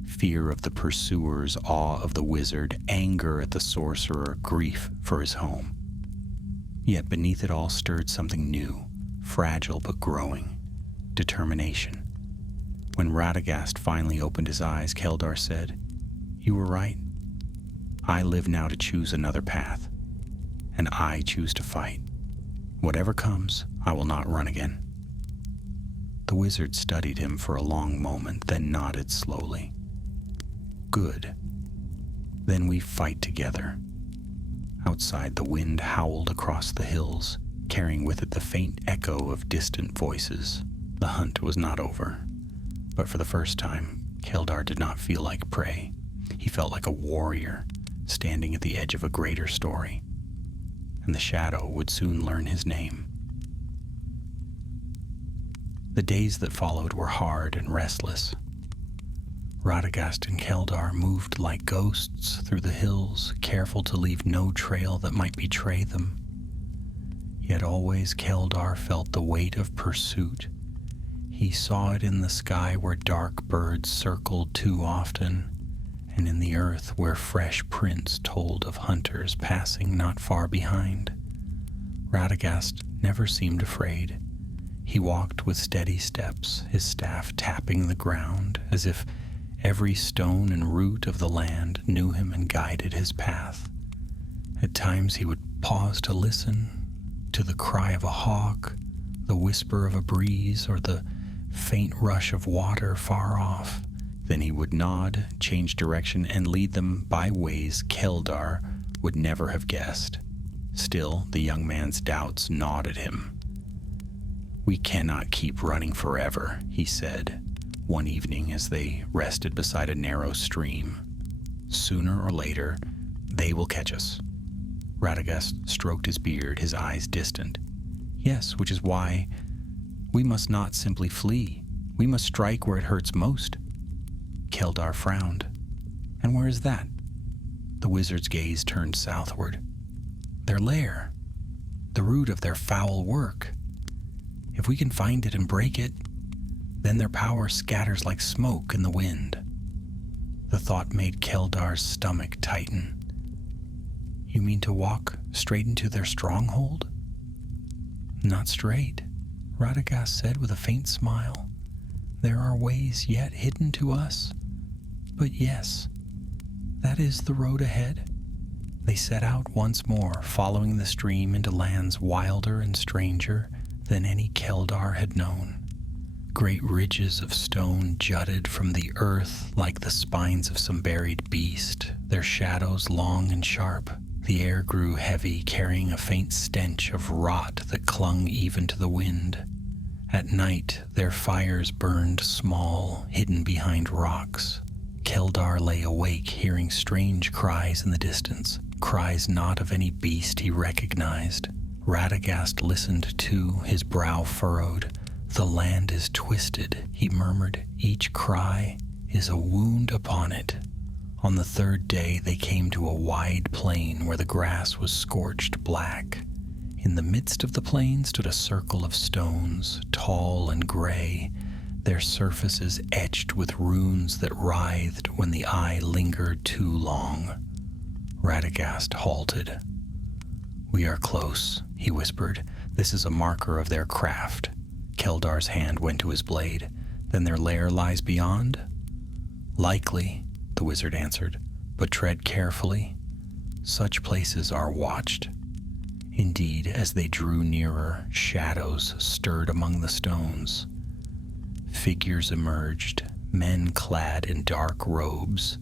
Fear of the pursuers, awe of the wizard, anger at the sorcerer, grief for his home. Yet beneath it all stirred something new, fragile but growing. Determination. When Radagast finally opened his eyes, Keldar said, "You were right. I live now to choose another path, and I choose to fight. Whatever comes, I will not run again." The wizard studied him for a long moment, then nodded slowly. "Good. Then we fight together." Outside, the wind howled across the hills, carrying with it the faint echo of distant voices. The hunt was not over, but for the first time, Keldar did not feel like prey. He felt like a warrior, standing at the edge of a greater story, and the shadow would soon learn his name. The days that followed were hard and restless. Radagast and Keldar moved like ghosts through the hills, careful to leave no trail that might betray them. Yet always Keldar felt the weight of pursuit. He saw it in the sky where dark birds circled too often, and in the earth where fresh prints told of hunters passing not far behind. Radagast never seemed afraid. He walked with steady steps, his staff tapping the ground, as if every stone and root of the land knew him and guided his path. At times he would pause to listen to the cry of a hawk, the whisper of a breeze, or the faint rush of water far off. Then he would nod, change direction, and lead them by ways Keldar would never have guessed. Still, the young man's doubts gnawed at him. "We cannot keep running forever," he said, one evening as they rested beside a narrow stream. "Sooner or later, they will catch us." Radagast stroked his beard, his eyes distant. "Yes, which is why we must not simply flee. We must strike where it hurts most." Keldar frowned. "And where is that?" The wizard's gaze turned southward. "Their lair." the root of their foul work. If we can find it and break it, then their power scatters like smoke in the wind. The thought made Keldar's stomach tighten. You mean to walk straight into their stronghold? Not straight, Radagast said with a faint smile. There are ways yet hidden to us. But yes, that is the road ahead. They set out once more, following the stream into lands wilder and stranger than any Keldar had known. Great ridges of stone jutted from the earth like the spines of some buried beast, their shadows long and sharp. The air grew heavy, carrying a faint stench of rot that clung even to the wind. At night, their fires burned small, hidden behind rocks. Keldar lay awake, hearing strange cries in the distance, cries not of any beast he recognized. Radagast listened too, his brow furrowed. The land is twisted, he murmured. Each cry is a wound upon it. On the third day, they came to a wide plain where the grass was scorched black. In the midst of the plain stood a circle of stones, tall and gray, their surfaces etched with runes that writhed when the eye lingered too long. Radagast halted. We are close, he whispered. This is a marker of their craft. Keldar's hand went to his blade. Then their lair lies beyond? Likely, the wizard answered, but tread carefully. Such places are watched. Indeed, as they drew nearer, shadows stirred among the stones. Figures emerged, men clad in dark robes,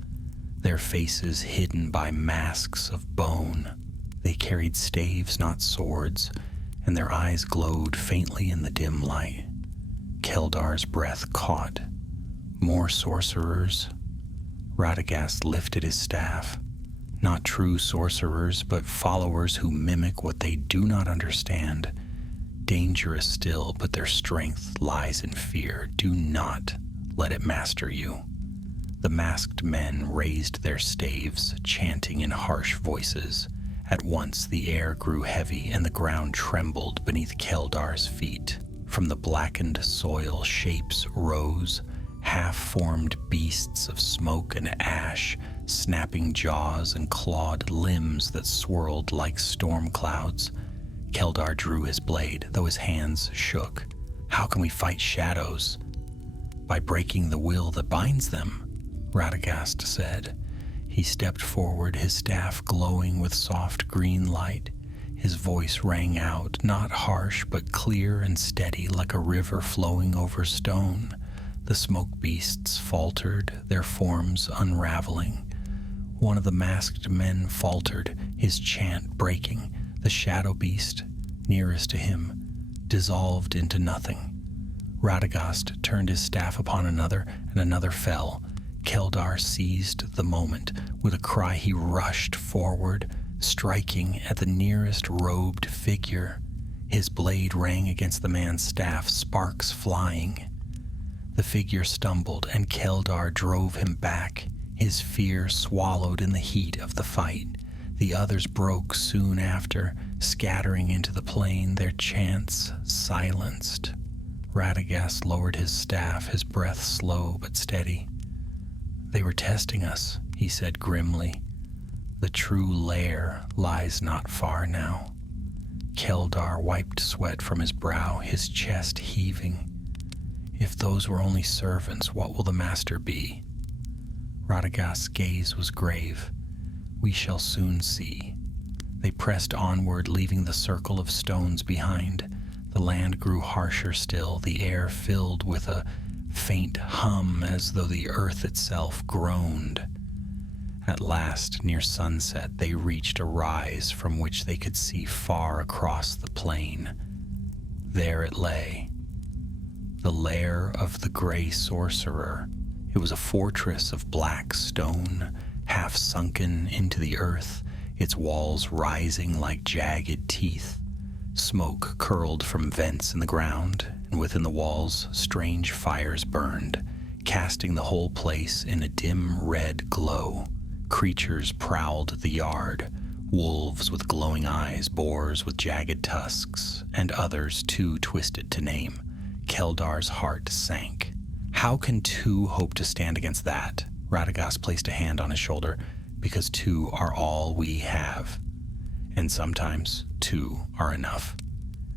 their faces hidden by masks of bone. They carried staves, not swords, and their eyes glowed faintly in the dim light. Keldar's breath caught. More sorcerers. Radagast lifted his staff. Not true sorcerers, but followers who mimic what they do not understand. Dangerous still, but their strength lies in fear. Do not let it master you. The masked men raised their staves, chanting in harsh voices. At once the air grew heavy and the ground trembled beneath Keldar's feet. From the blackened soil shapes rose, half-formed beasts of smoke and ash, snapping jaws and clawed limbs that swirled like storm clouds. Keldar drew his blade, though his hands shook. How can we fight shadows? By breaking the will that binds them, Radagast said. He stepped forward, his staff glowing with soft green light. His voice rang out, not harsh but clear and steady like a river flowing over stone. The smoke beasts faltered, their forms unraveling. One of the masked men faltered, his chant breaking. The shadow beast, nearest to him, dissolved into nothing. Radagast turned his staff upon another, and another fell. Keldar seized the moment. With a cry, he rushed forward, striking at the nearest robed figure. His blade rang against the man's staff, sparks flying. The figure stumbled, and Keldar drove him back, his fear swallowed in the heat of the fight. The others broke soon after, scattering into the plain, their chants silenced. Radagast lowered his staff, his breath slow but steady. They were testing us, he said grimly. The true lair lies not far now. Keldar wiped sweat from his brow, his chest heaving. If those were only servants, what will the master be? Radagast's gaze was grave. We shall soon see. They pressed onward, leaving the circle of stones behind. The land grew harsher still, the air filled with a faint hum as though the earth itself groaned. At last, near sunset, they reached a rise from which they could see far across the plain. There it lay, the lair of the gray sorcerer. It was a fortress of black stone, half sunken into the earth, its walls rising like jagged teeth. Smoke curled from vents in the ground, and within the walls strange fires burned, casting the whole place in a dim red glow. Creatures prowled the yard, wolves with glowing eyes, boars with jagged tusks, and others too twisted to name. Keldar's heart sank. How can two hope to stand against that? Radagast placed a hand on his shoulder. Because two are all we have. And sometimes two are enough.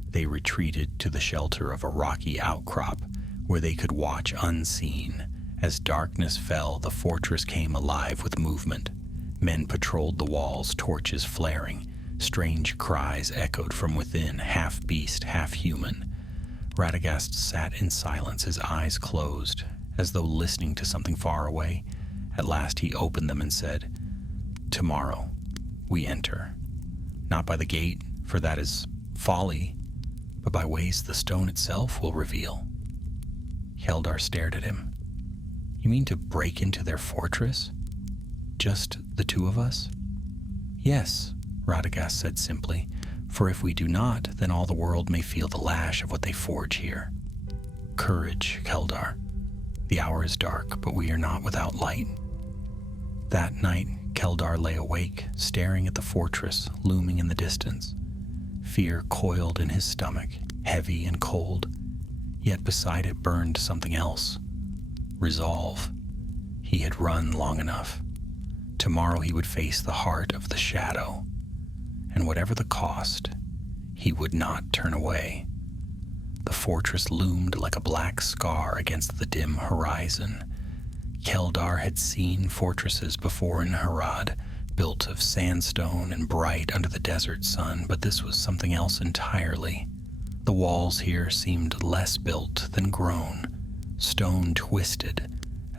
They retreated to the shelter of a rocky outcrop where they could watch unseen. As darkness fell, the fortress came alive with movement. Men patrolled the walls, torches flaring. Strange cries echoed from within, half beast, half human. Radagast sat in silence, his eyes closed, as though listening to something far away. At last he opened them and said, "Tomorrow we enter, not by the gate, for that is folly, but by ways the stone itself will reveal." Keldar stared at him. "You mean to break into their fortress? Just the two of us?" "Yes," Radagast said simply, "for if we do not, then all the world may feel the lash of what they forge here. Courage, Keldar. The hour is dark, but we are not without light." That night, Keldar lay awake, staring at the fortress looming in the distance. Fear coiled in his stomach, heavy and cold, yet beside it burned something else. Resolve. He had run long enough. Tomorrow he would face the heart of the shadow, and whatever the cost, he would not turn away. The fortress loomed like a black scar against the dim horizon. Keldar had seen fortresses before in Harad, built of sandstone and bright under the desert sun, but this was something else entirely. The walls here seemed less built than grown, stone twisted,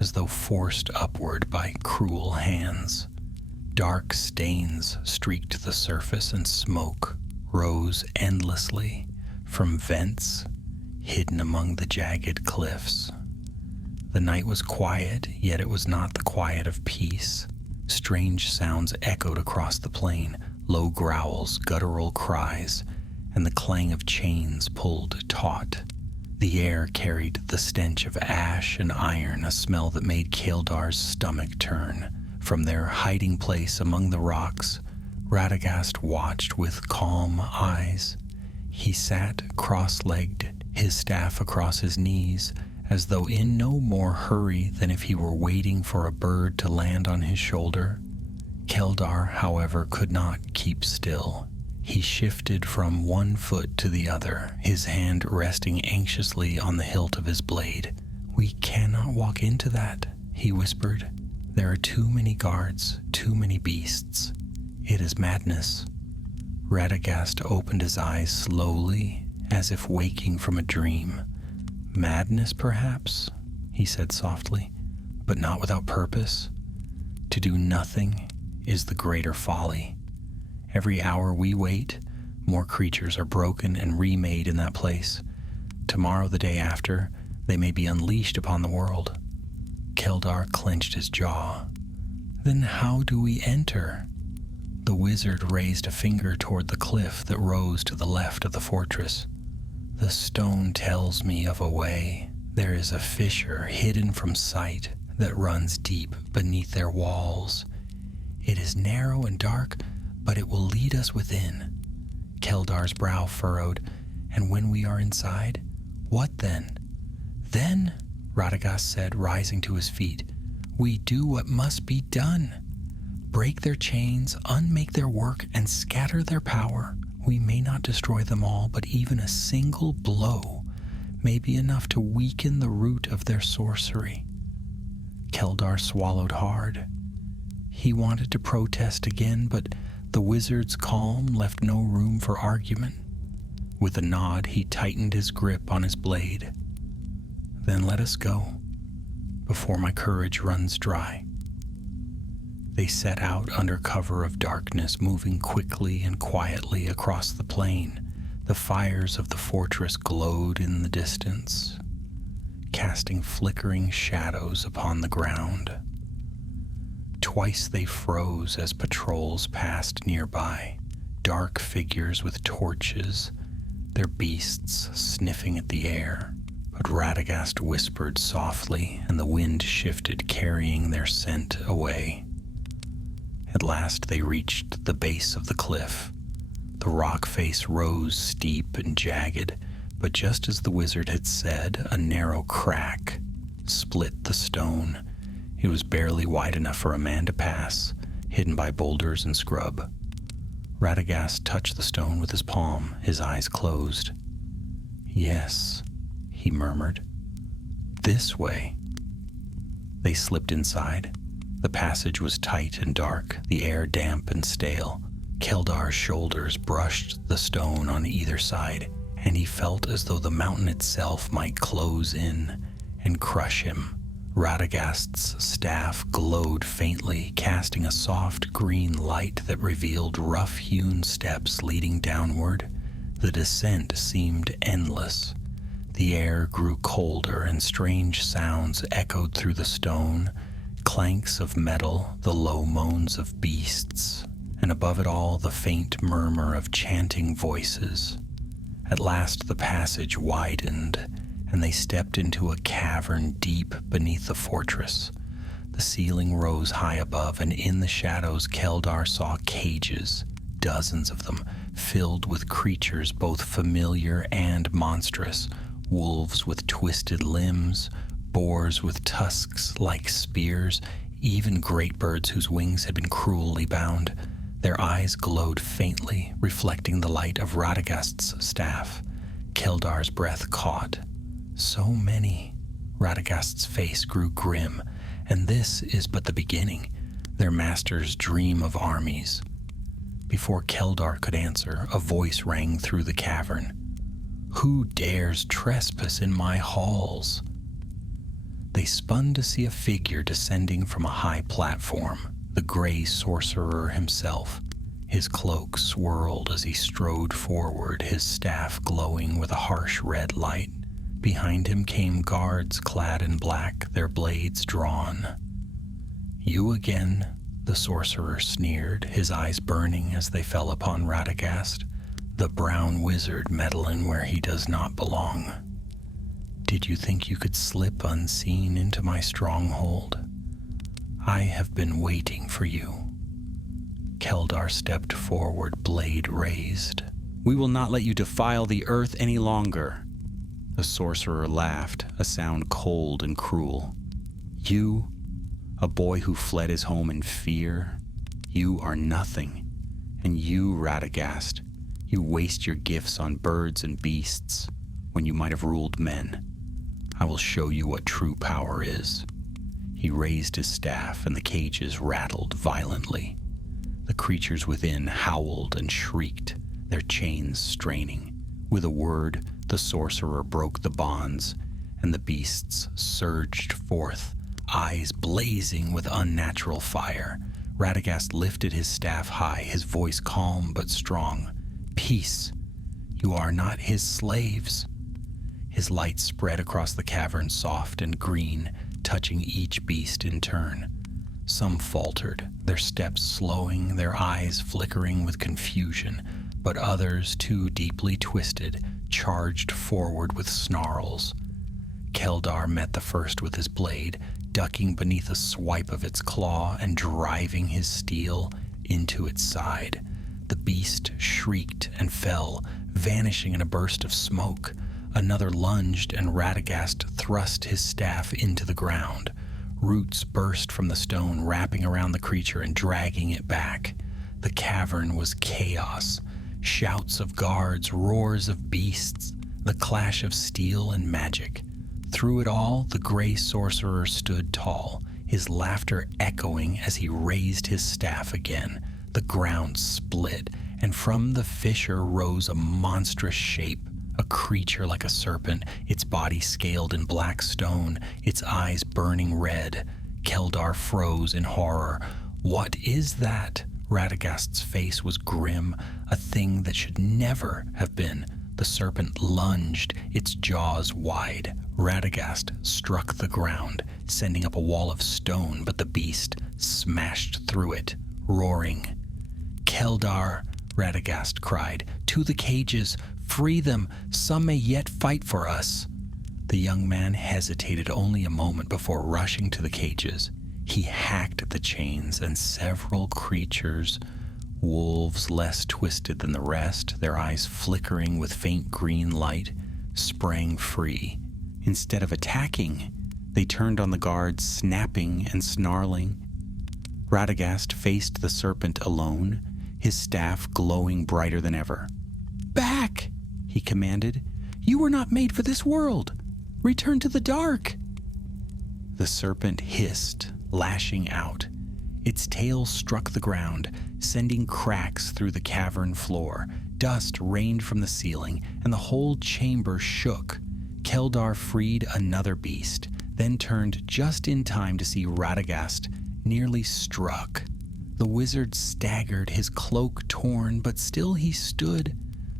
as though forced upward by cruel hands. Dark stains streaked the surface, and smoke rose endlessly from vents hidden among the jagged cliffs. The night was quiet, yet it was not the quiet of peace. Strange sounds echoed across the plain, low growls, guttural cries, and the clang of chains pulled taut. The air carried the stench of ash and iron, a smell that made Keldar's stomach turn. From their hiding place among the rocks, Radagast watched with calm eyes. He sat cross-legged, his staff across his knees, as though in no more hurry than if he were waiting for a bird to land on his shoulder. Keldar, however, could not keep still. He shifted from one foot to the other, his hand resting anxiously on the hilt of his blade. "We cannot walk into that," he whispered. "There are too many guards, too many beasts. It is madness." Radagast opened his eyes slowly, as if waking from a dream. "Madness, perhaps," he said softly, "but not without purpose. To do nothing is the greater folly. Every hour we wait, more creatures are broken and remade in that place. Tomorrow, the day after, they may be unleashed upon the world." Keldar clenched his jaw. "Then how do we enter?" The wizard raised a finger toward the cliff that rose to the left of the fortress. "The stone tells me of a way. There is a fissure hidden from sight that runs deep beneath their walls. It is narrow and dark, but it will lead us within." Keldar's brow furrowed. "And when we are inside, what then?" "Then," Radagast said, rising to his feet, "we do what must be done. Break their chains, unmake their work, and scatter their power. We may not destroy them all, but even a single blow may be enough to weaken the root of their sorcery." Keldar swallowed hard. He wanted to protest again, but the wizard's calm left no room for argument. With a nod, he tightened his grip on his blade. "Then let us go, before my courage runs dry." They set out under cover of darkness, moving quickly and quietly across the plain. The fires of the fortress glowed in the distance, casting flickering shadows upon the ground. Twice they froze as patrols passed nearby, dark figures with torches, their beasts sniffing at the air. But Radagast whispered softly, and the wind shifted, carrying their scent away. At last they reached the base of the cliff. The rock face rose steep and jagged, but just as the wizard had said, a narrow crack split the stone. It was barely wide enough for a man to pass, hidden by boulders and scrub. Radagast touched the stone with his palm, his eyes closed. "Yes," he murmured. "This way." They slipped inside. The passage was tight and dark, the air damp and stale. Keldar's shoulders brushed the stone on either side, and he felt as though the mountain itself might close in and crush him. Radagast's staff glowed faintly, casting a soft green light that revealed rough-hewn steps leading downward. The descent seemed endless. The air grew colder, and strange sounds echoed through the stone, clanks of metal, the low moans of beasts, and above it all the faint murmur of chanting voices. At last the passage widened, and they stepped into a cavern deep beneath the fortress. The ceiling rose high above, and in the shadows Keldar saw cages, dozens of them, filled with creatures both familiar and monstrous, wolves with twisted limbs, boars with tusks like spears, even great birds whose wings had been cruelly bound. Their eyes glowed faintly, reflecting the light of Radagast's staff. Keldar's breath caught. So many. Radagast's face grew grim. And this is but the beginning, their master's dream of armies. Before Keldar could answer, a voice rang through the cavern. "Who dares trespass in my halls?" They spun to see a figure descending from a high platform, the gray sorcerer himself. His cloak swirled as he strode forward, his staff glowing with a harsh red light. Behind him came guards clad in black, their blades drawn. "You again," the sorcerer sneered, his eyes burning as they fell upon Radagast. "The brown wizard meddling where he does not belong. Did you think you could slip unseen into my stronghold? I have been waiting for you." Keldar stepped forward, blade raised. "We will not let you defile the earth any longer." The sorcerer laughed, a sound cold and cruel. "You, a boy who fled his home in fear, you are nothing. And you, Radagast, you waste your gifts on birds and beasts when you might have ruled men. I will show you what true power is." He raised his staff, and the cages rattled violently. The creatures within howled and shrieked, their chains straining. With a word, the sorcerer broke the bonds, and the beasts surged forth, eyes blazing with unnatural fire. Radagast lifted his staff high, his voice calm but strong. "Peace! You are not his slaves." His light spread across the cavern, soft and green, touching each beast in turn. Some faltered, their steps slowing, their eyes flickering with confusion, but others, too deeply twisted, charged forward with snarls. Keldar met the first with his blade, ducking beneath a swipe of its claw and driving his steel into its side. The beast shrieked and fell, vanishing in a burst of smoke. Another lunged, and Radagast thrust his staff into the ground. Roots burst from the stone, wrapping around the creature and dragging it back. The cavern was chaos. Shouts of guards, roars of beasts, the clash of steel and magic. Through it all, the gray sorcerer stood tall, his laughter echoing as he raised his staff again. The ground split, and from the fissure rose a monstrous shape, a creature like a serpent, its body scaled in black stone, its eyes burning red. Keldar froze in horror. "What is that?" Radagast's face was grim, a thing that should never have been. The serpent lunged, its jaws wide. Radagast struck the ground, sending up a wall of stone, but the beast smashed through it, roaring. "Keldar," Radagast cried, "to the cages! Free them! Some may yet fight for us!" The young man hesitated only a moment before rushing to the cages. He hacked the chains, and several creatures, wolves less twisted than the rest, their eyes flickering with faint green light, sprang free. Instead of attacking, they turned on the guards, snapping and snarling. Radagast faced the serpent alone, his staff glowing brighter than ever. "Back!" he commanded. "You were not made for this world. Return to the dark." The serpent hissed, lashing out. Its tail struck the ground, sending cracks through the cavern floor. Dust rained from the ceiling, and the whole chamber shook. Keldar freed another beast, then turned just in time to see Radagast nearly struck. The wizard staggered, his cloak torn, but still he stood.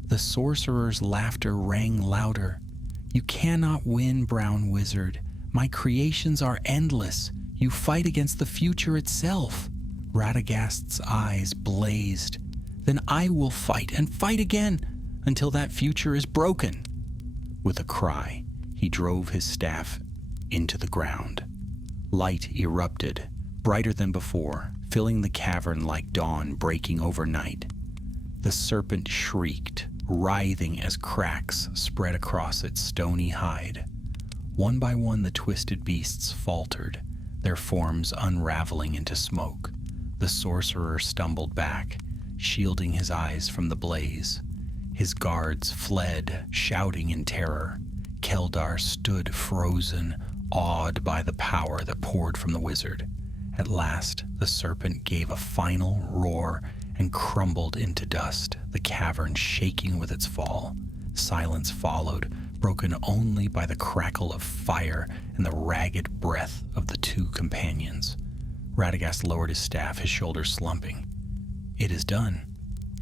The sorcerer's laughter rang louder. "You cannot win, brown wizard. My creations are endless. You fight against the future itself." Radagast's eyes blazed. "Then I will fight and fight again until that future is broken." With a cry, he drove his staff into the ground. Light erupted, brighter than before, filling the cavern like dawn breaking over night. The serpent shrieked, writhing as cracks spread across its stony hide. One by one the twisted beasts faltered, their forms unraveling into smoke. The sorcerer stumbled back, shielding his eyes from the blaze. His guards fled, shouting in terror. Keldar stood frozen, awed by the power that poured from the wizard. At last, the serpent gave a final roar and crumbled into dust, the cavern shaking with its fall. Silence followed, broken only by the crackle of fire and the ragged breath of the two companions. Radagast lowered his staff, his shoulders slumping. "It is done,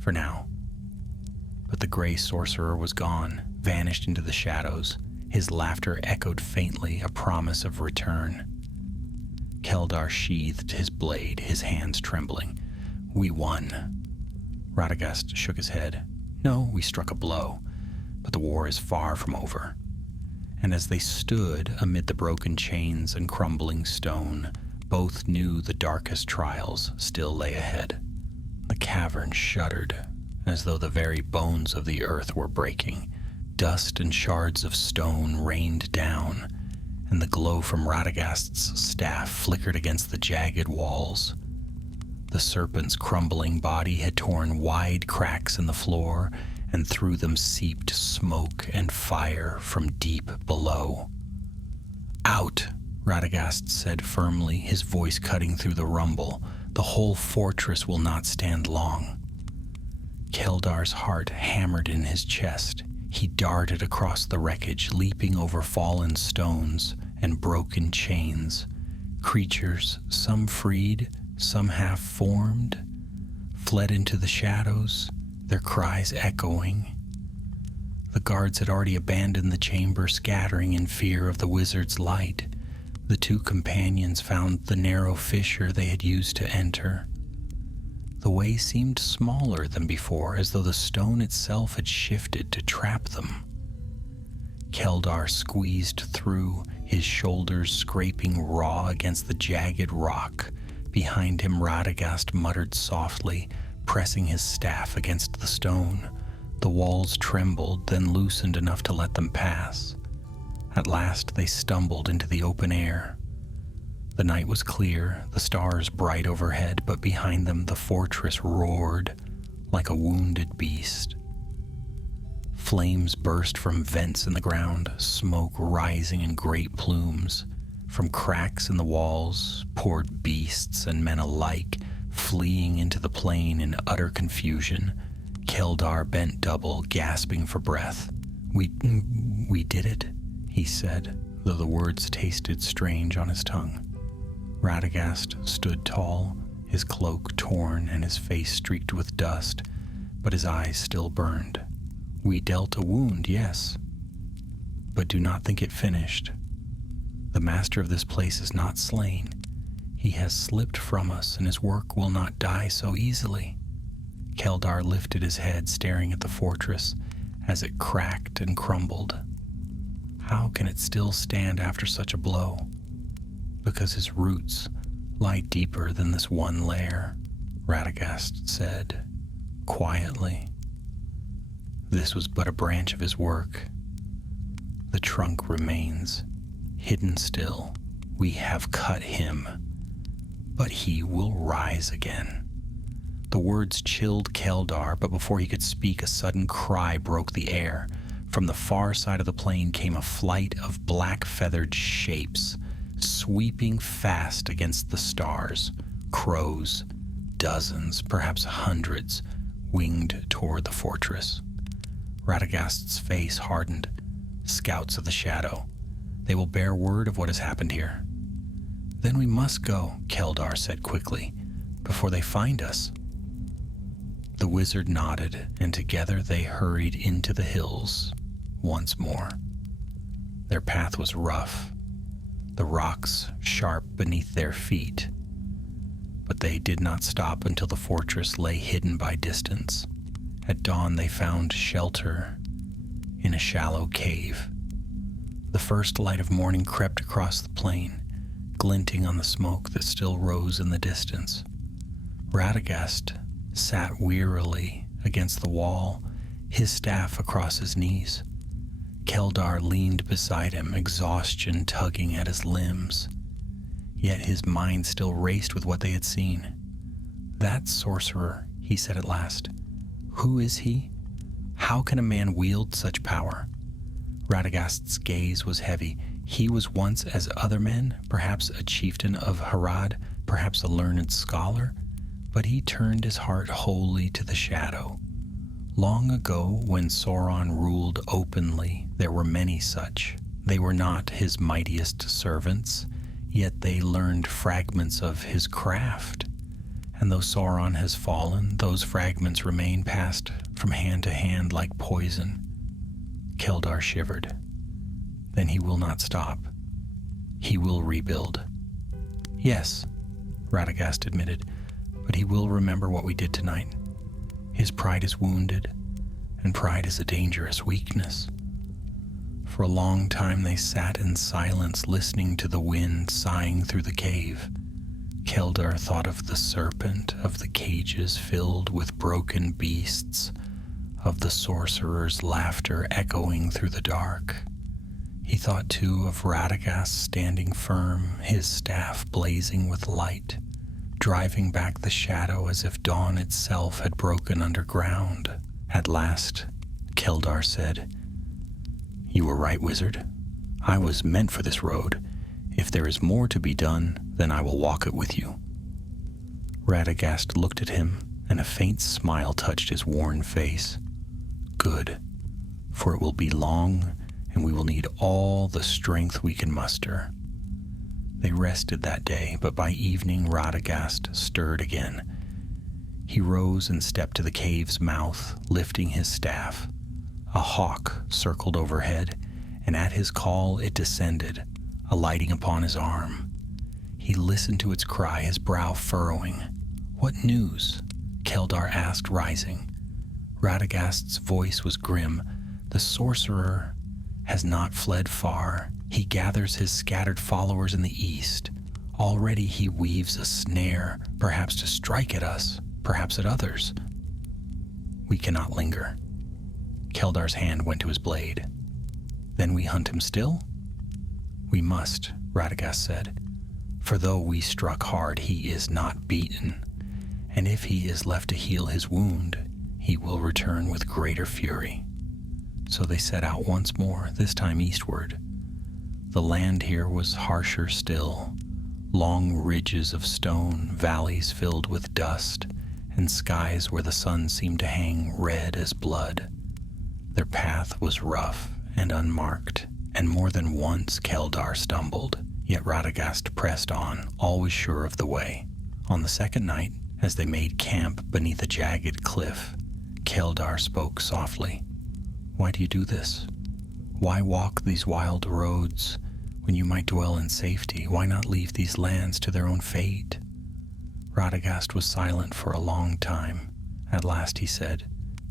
for now." But the gray sorcerer was gone, vanished into the shadows. His laughter echoed faintly, a promise of return. Keldar sheathed his blade, his hands trembling. "We won." Radagast shook his head. "No, we struck a blow, but the war is far from over." And as they stood amid the broken chains and crumbling stone, both knew the darkest trials still lay ahead. The cavern shuddered, as though the very bones of the earth were breaking. Dust and shards of stone rained down, and the glow from Radagast's staff flickered against the jagged walls. The serpent's crumbling body had torn wide cracks in the floor, and through them seeped smoke and fire from deep below. "Out!" Radagast said firmly, his voice cutting through the rumble. "The whole fortress will not stand long." Keldar's heart hammered in his chest. He darted across the wreckage, leaping over fallen stones and broken chains. Creatures, some freed, some half-formed, fled into the shadows, their cries echoing. The guards had already abandoned the chamber, scattering in fear of the wizard's light. The two companions found the narrow fissure they had used to enter. The way seemed smaller than before, as though the stone itself had shifted to trap them. Keldar squeezed through, his shoulders scraping raw against the jagged rock. Behind him, Radagast muttered softly, pressing his staff against the stone. The walls trembled, then loosened enough to let them pass. At last they stumbled into the open air. The night was clear, the stars bright overhead, but behind them the fortress roared like a wounded beast. Flames burst from vents in the ground, smoke rising in great plumes. From cracks in the walls poured beasts and men alike, fleeing into the plain in utter confusion. Keldar bent double, gasping for breath. We did it," he said, though the words tasted strange on his tongue. Radagast stood tall, his cloak torn and his face streaked with dust, but his eyes still burned. "We dealt a wound, yes, but do not think it finished. The master of this place is not slain. He has slipped from us, and his work will not die so easily." Keldar lifted his head, staring at the fortress as it cracked and crumbled. How can it still stand after such a blow? Because his roots Lie deeper than this one layer, Radagast said, quietly. This was but a branch of his work. The trunk remains, hidden still. We have cut him, but he will rise again. The words chilled Keldar, but before he could speak, a sudden cry broke the air. From the far side of the plain came a flight of black-feathered shapes, sweeping fast against the stars. Crows, dozens, perhaps hundreds, winged toward the fortress. Radagast's face hardened. Scouts of the shadow. They will bear word of what has happened here. Then we must go, Keldar said quickly, before they find us. The wizard nodded, and together they hurried into the hills once more. Their path was rough, the rocks sharp beneath their feet, but they did not stop until the fortress lay hidden by distance. At dawn they found shelter in a shallow cave. The first light of morning crept across the plain, glinting on the smoke that still rose in the distance. Radagast sat wearily against the wall, his staff across his knees. Keldar leaned beside him, exhaustion tugging at his limbs. Yet his mind still raced with what they had seen. "That sorcerer," he said at last. "Who is he? How can a man wield such power?" Radagast's gaze was heavy. He was once as other men, perhaps a chieftain of Harad, perhaps a learned scholar, but he turned his heart wholly to the shadow. Long ago, when Sauron ruled openly, there were many such. They were not his mightiest servants, yet they learned fragments of his craft. And though Sauron has fallen, those fragments remain, passed from hand to hand like poison. Keldar shivered. Then he will not stop. He will rebuild. "Yes," Radagast admitted, "but he will remember what we did tonight. His pride is wounded, and pride is a dangerous weakness." For a long time they sat in silence, listening to the wind sighing through the cave. Keldar thought of the serpent, of the cages filled with broken beasts, of the sorcerer's laughter echoing through the dark. He thought too of Radagast standing firm, his staff blazing with light, driving back the shadow as if dawn itself had broken underground. At last, Keldar said, "You were right, wizard. I was meant for this road. If there is more to be done, then I will walk it with you." Radagast looked at him, and a faint smile touched his worn face. "Good, for it will be long, and we will need all the strength we can muster." They rested that day, but by evening Radagast stirred again. He rose and stepped to the cave's mouth, lifting his staff. A hawk circled overhead, and at his call it descended, alighting upon his arm. He listened to its cry, his brow furrowing. "What news?" Keldar asked, rising. Radagast's voice was grim. "The sorcerer has not fled far. He gathers his scattered followers in the east. Already he weaves a snare, perhaps to strike at us, perhaps at others. We cannot linger." Keldar's hand went to his blade. "Then we hunt him still?" "We must," Radagast said. "For though we struck hard, he is not beaten. And if he is left to heal his wound, he will return with greater fury." So they set out once more, this time eastward. The land here was harsher still. Long ridges of stone, valleys filled with dust, and skies where the sun seemed to hang red as blood. Their path was rough and unmarked, and more than once Keldar stumbled, yet Radagast pressed on, always sure of the way. On the second night, as they made camp beneath a jagged cliff, Keldar spoke softly. "Why do you do this? Why walk these wild roads when you might dwell in safety? Why not leave these lands to their own fate?" Radagast was silent for a long time. At last he said,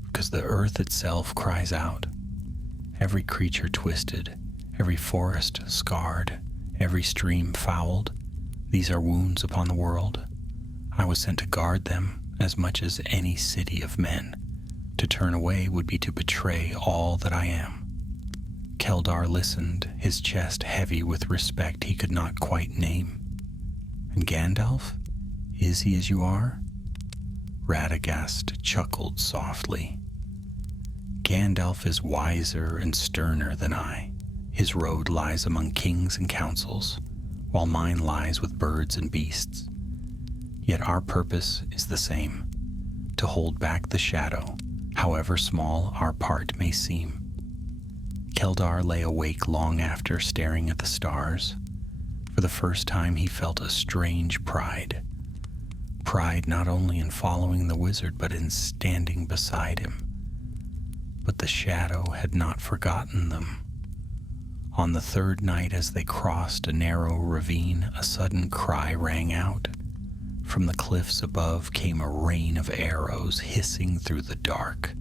"Because the earth itself cries out. Every creature twisted, every forest scarred, every stream fouled. These are wounds upon the world. I was sent to guard them as much as any city of men. To turn away would be to betray all that I am." Keldar listened, his chest heavy with respect he could not quite name. "And Gandalf? Is he as you are?" Radagast chuckled softly. "Gandalf is wiser and sterner than I. His road lies among kings and councils, while mine lies with birds and beasts. Yet our purpose is the same, to hold back the shadow, however small our part may seem." Keldar lay awake long after, staring at the stars. For the first time he felt a strange pride. Pride not only in following the wizard, but in standing beside him. But the shadow had not forgotten them. On the third night, as they crossed a narrow ravine, a sudden cry rang out. From the cliffs above came a rain of arrows hissing through the dark.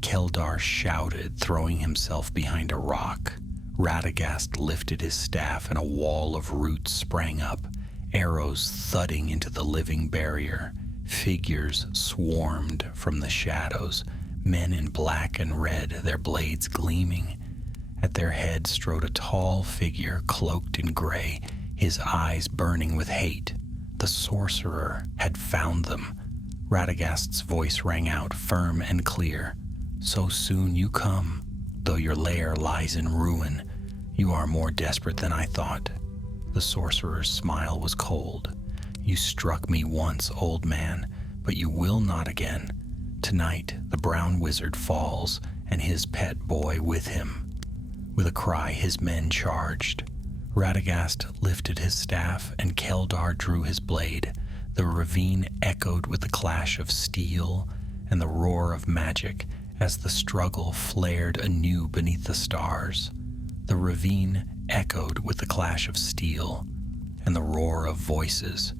Keldar shouted, throwing himself behind a rock. Radagast lifted his staff and a wall of roots sprang up, arrows thudding into the living barrier. Figures swarmed from the shadows, men in black and red, their blades gleaming. At their head strode a tall figure cloaked in gray, his eyes burning with hate. The sorcerer had found them. Radagast's voice rang out, firm and clear. "So soon you come, though your lair lies in ruin. You are more desperate than I thought." The sorcerer's smile was cold. "You struck me once, old man, but you will not again. Tonight, the brown wizard falls, and his pet boy with him." With a cry, his men charged. Radagast lifted his staff, and Keldar drew his blade. The ravine echoed with the clash of steel and the roar of magic as the struggle flared anew beneath the stars. The ravine echoed with the clash of steel and the roar of voices.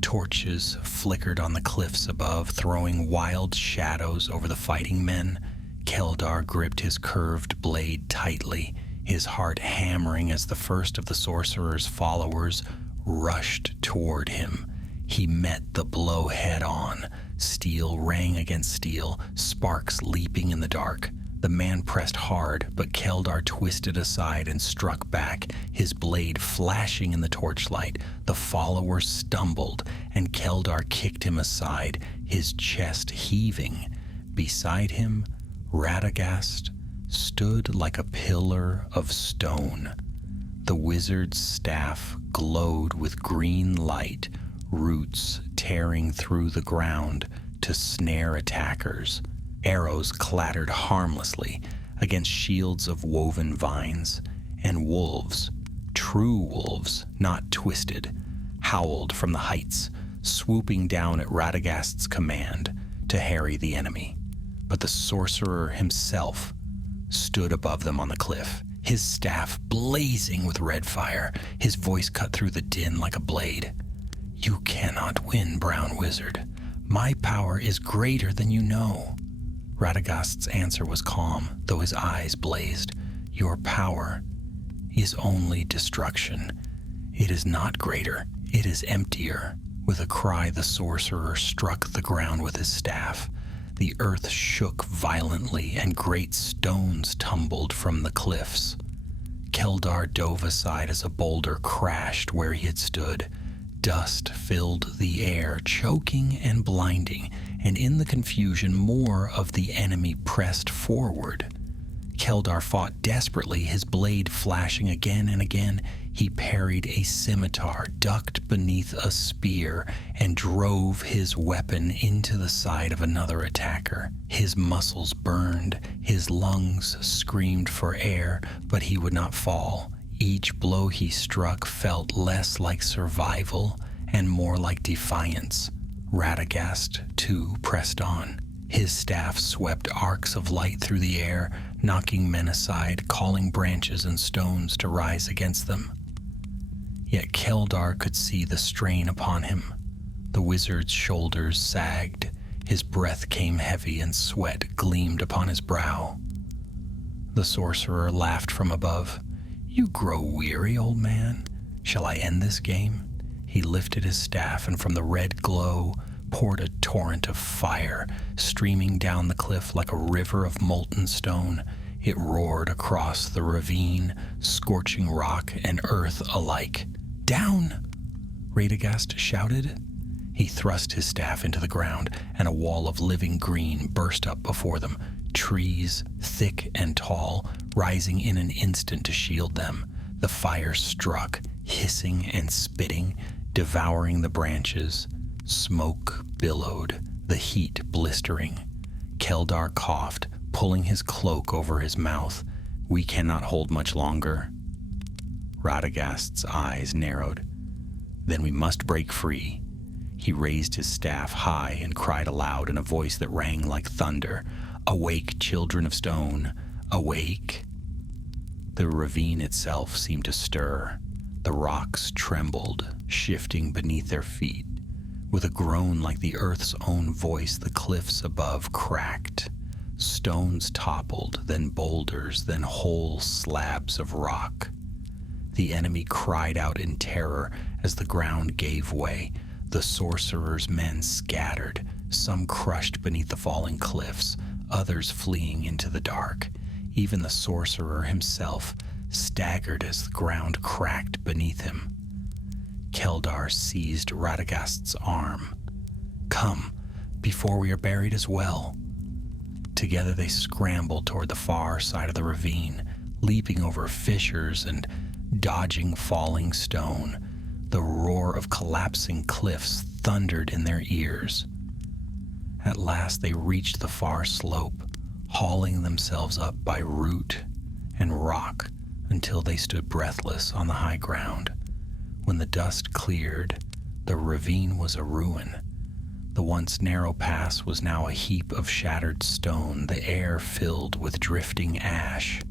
Torches flickered on the cliffs above, throwing wild shadows over the fighting men. Keldar gripped his curved blade tightly, his heart hammering as the first of the sorcerer's followers rushed toward him. He met the blow head on. Steel rang against steel, sparks leaping in the dark. The man pressed hard, but Keldar twisted aside and struck back, his blade flashing in the torchlight. The follower stumbled, and Keldar kicked him aside, his chest heaving. Beside him, Radagast stood like a pillar of stone. The wizard's staff glowed with green light, roots tearing through the ground to snare attackers. Arrows clattered harmlessly against shields of woven vines, and wolves, true wolves, not twisted, howled from the heights, swooping down at Radagast's command to harry the enemy. But the sorcerer himself stood above them on the cliff, his staff blazing with red fire, his voice cut through the din like a blade. "You cannot win, brown wizard. My power is greater than you know." Radagast's answer was calm, though his eyes blazed. "Your power is only destruction. It is not greater, it is emptier." With a cry, the sorcerer struck the ground with his staff. The earth shook violently, and great stones tumbled from the cliffs. Keldar dove aside as a boulder crashed where he had stood. Dust filled the air, choking and blinding, and in the confusion more of the enemy pressed forward. Keldar fought desperately, his blade flashing again and again. He parried a scimitar, ducked beneath a spear, and drove his weapon into the side of another attacker. His muscles burned, his lungs screamed for air, but he would not fall. Each blow he struck felt less like survival and more like defiance. Radagast, too, pressed on. His staff swept arcs of light through the air, knocking men aside, calling branches and stones to rise against them. Yet Keldar could see the strain upon him. The wizard's shoulders sagged, his breath came heavy, and sweat gleamed upon his brow. The sorcerer laughed from above. "You grow weary, old man. Shall I end this game?" He He lifted his staff, and from the red glow poured a torrent of fire, streaming down the cliff like a river of molten stone. It roared across the ravine, scorching rock and earth alike. "Down!" Radagast shouted. He thrust his staff into the ground, and a wall of living green burst up before them, trees, thick and tall, rising in an instant to shield them. The fire struck, hissing and spitting, devouring the branches. Smoke billowed, the heat blistering. Keldar coughed, pulling his cloak over his mouth. "We cannot hold much longer." Radagast's eyes narrowed. "Then we must break free." He raised his staff high and cried aloud in a voice that rang like thunder, "Awake, children of stone, awake!" The ravine itself seemed to stir. The rocks trembled, shifting beneath their feet. With a groan like the earth's own voice, the cliffs above cracked. Stones toppled, then boulders, then whole slabs of rock. The enemy cried out in terror as the ground gave way. The sorcerer's men scattered, some crushed beneath the falling cliffs, others fleeing into the dark. Even the sorcerer himself staggered as the ground cracked beneath him. Keldar seized Radagast's arm. "Come, before we are buried as well." Together they scrambled toward the far side of the ravine, leaping over fissures and dodging falling stone. The roar of collapsing cliffs thundered in their ears. At last they reached the far slope, hauling themselves up by root and rock until they stood breathless on the high ground. When the dust cleared, the ravine was a ruin. The once narrow pass was now a heap of shattered stone, the air filled with drifting ash.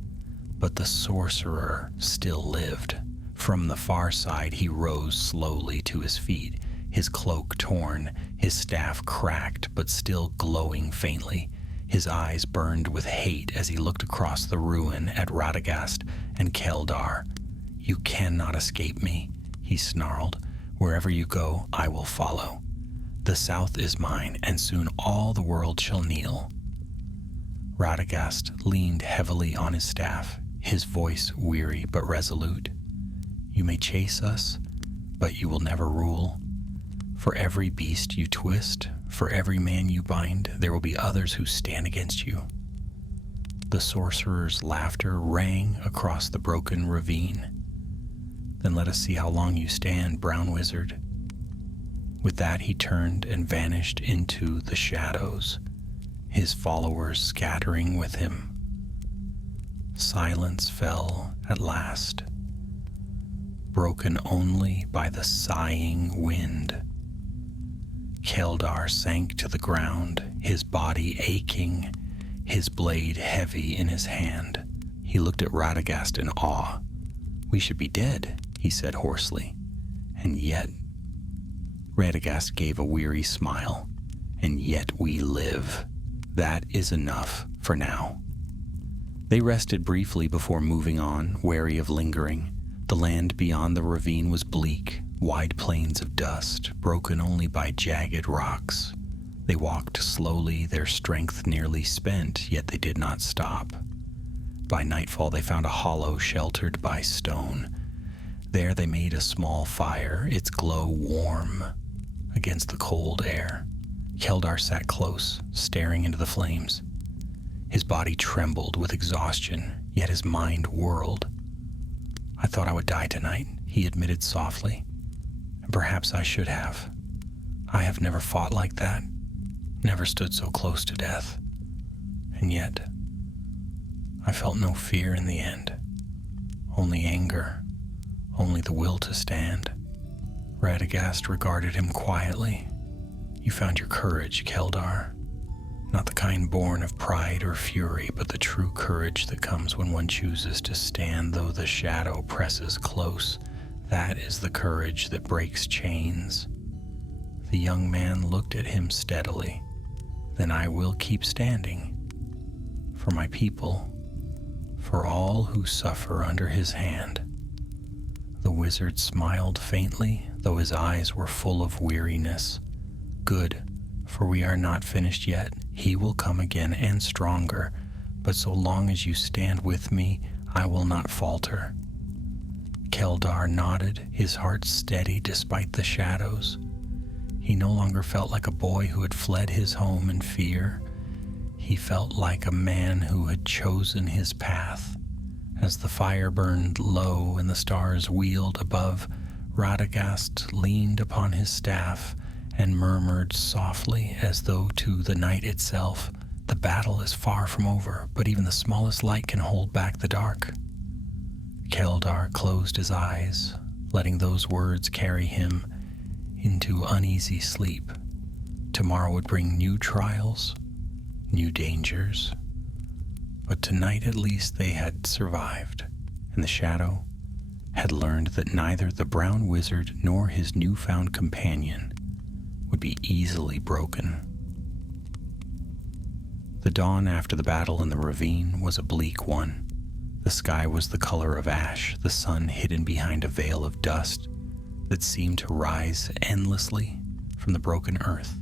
But the sorcerer still lived. From the far side he rose slowly to his feet, his cloak torn, his staff cracked but still glowing faintly. His eyes burned with hate as he looked across the ruin at Radagast and Keldar. "You cannot escape me," he snarled. "Wherever you go, I will follow. The south is mine, and soon all the world shall kneel." Radagast leaned heavily on his staff, his voice weary but resolute. "You may chase us, but you will never rule. For every beast you twist, for every man you bind, there will be others who stand against you." The sorcerer's laughter rang across the broken ravine. "Then let us see how long you stand, brown wizard." With that he turned and vanished into the shadows, his followers scattering with him. Silence fell at last, broken only by the sighing wind. Keldar sank to the ground, his body aching, his blade heavy in his hand. He looked at Radagast in awe. "We should be dead," he said hoarsely. "And yet..." Radagast gave a weary smile. "And yet we live. That is enough for now." They rested briefly before moving on, wary of lingering. The land beyond the ravine was bleak, wide plains of dust, broken only by jagged rocks. They walked slowly, their strength nearly spent, yet they did not stop. By nightfall they found a hollow sheltered by stone. There they made a small fire, its glow warm against the cold air. Keldar sat close, staring into the flames. His body trembled with exhaustion, yet his mind whirled. "I thought I would die tonight," he admitted softly. "And perhaps I should have. I have never fought like that, never stood so close to death. And yet, I felt no fear in the end. Only anger, only the will to stand." Radagast regarded him quietly. "You found your courage, Keldar. Not the kind born of pride or fury, but the true courage that comes when one chooses to stand though the shadow presses close. That is the courage that breaks chains." The young man looked at him steadily. "Then I will keep standing. For my people, for all who suffer under his hand." The wizard smiled faintly, though his eyes were full of weariness. "Good, for we are not finished yet. He will come again and stronger, but so long as you stand with me, I will not falter." Keldar nodded, his heart steady despite the shadows. He no longer felt like a boy who had fled his home in fear. He felt like a man who had chosen his path. As the fire burned low and the stars wheeled above, Radagast leaned upon his staff and murmured softly as though to the night itself, "The battle is far from over, but even the smallest light can hold back the dark." Keldar closed his eyes, letting those words carry him into uneasy sleep. Tomorrow would bring new trials, new dangers, but tonight at least they had survived, and the shadow had learned that neither the brown wizard nor his newfound companion would be easily broken. The dawn after the battle in the ravine was a bleak one. The sky was the color of ash, the sun hidden behind a veil of dust that seemed to rise endlessly from the broken earth.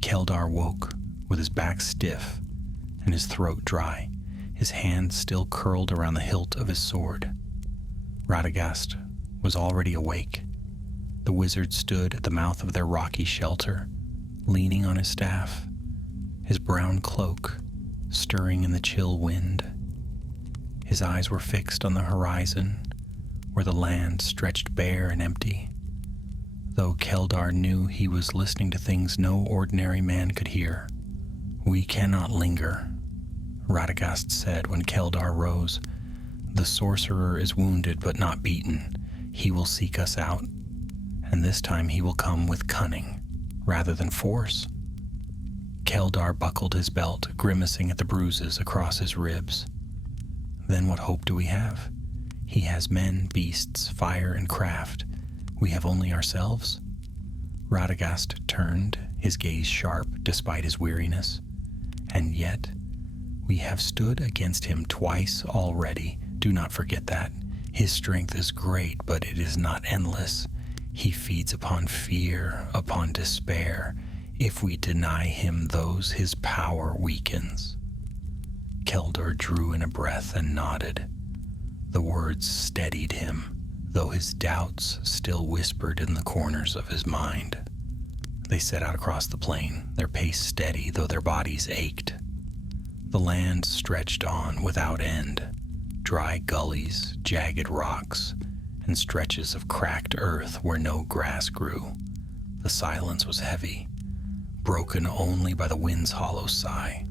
Keldar woke with his back stiff and his throat dry, his hand still curled around the hilt of his sword. Radagast was already awake. The wizard stood at the mouth of their rocky shelter, leaning on his staff, his brown cloak stirring in the chill wind. His eyes were fixed on the horizon, where the land stretched bare and empty. Though Keldar knew he was listening to things no ordinary man could hear. "We cannot linger," Radagast said when Keldar rose. "The sorcerer is wounded but not beaten. He will seek us out, and this time he will come with cunning rather than force." Keldar buckled his belt, grimacing at the bruises across his ribs. "Then what hope do we have? He has men, beasts, fire, and craft. We have only ourselves?" Radagast turned, his gaze sharp despite his weariness. "And yet, we have stood against him twice already. Do not forget that. His strength is great, but it is not endless. He feeds upon fear, upon despair. If we deny him those, his power weakens." Keldar drew in a breath and nodded. The words steadied him, though his doubts still whispered in the corners of his mind. They set out across the plain, their pace steady, though their bodies ached. The land stretched on without end, dry gullies, jagged rocks, and stretches of cracked earth where no grass grew. The silence was heavy, broken only by the wind's hollow sigh.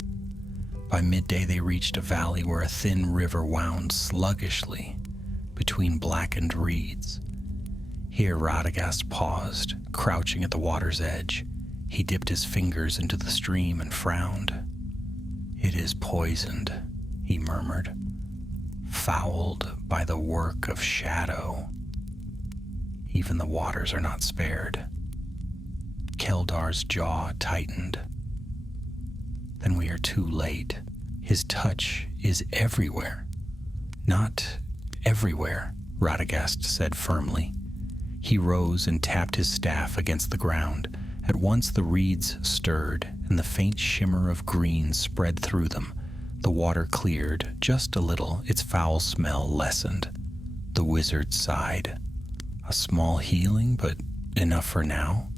By midday they reached a valley where a thin river wound sluggishly between blackened reeds. Here Radagast paused, crouching at the water's edge. He dipped his fingers into the stream and frowned. "It is poisoned," he murmured, "fouled by the work of shadow. Even the waters are not spared." Keldar's jaw tightened. "Then we are too late. His touch is everywhere." "Not everywhere," Radagast said firmly. He rose and tapped his staff against the ground. At once the reeds stirred, and the faint shimmer of green spread through them. The water cleared just a little, its foul smell lessened. The wizard sighed. "A small healing, but enough for now."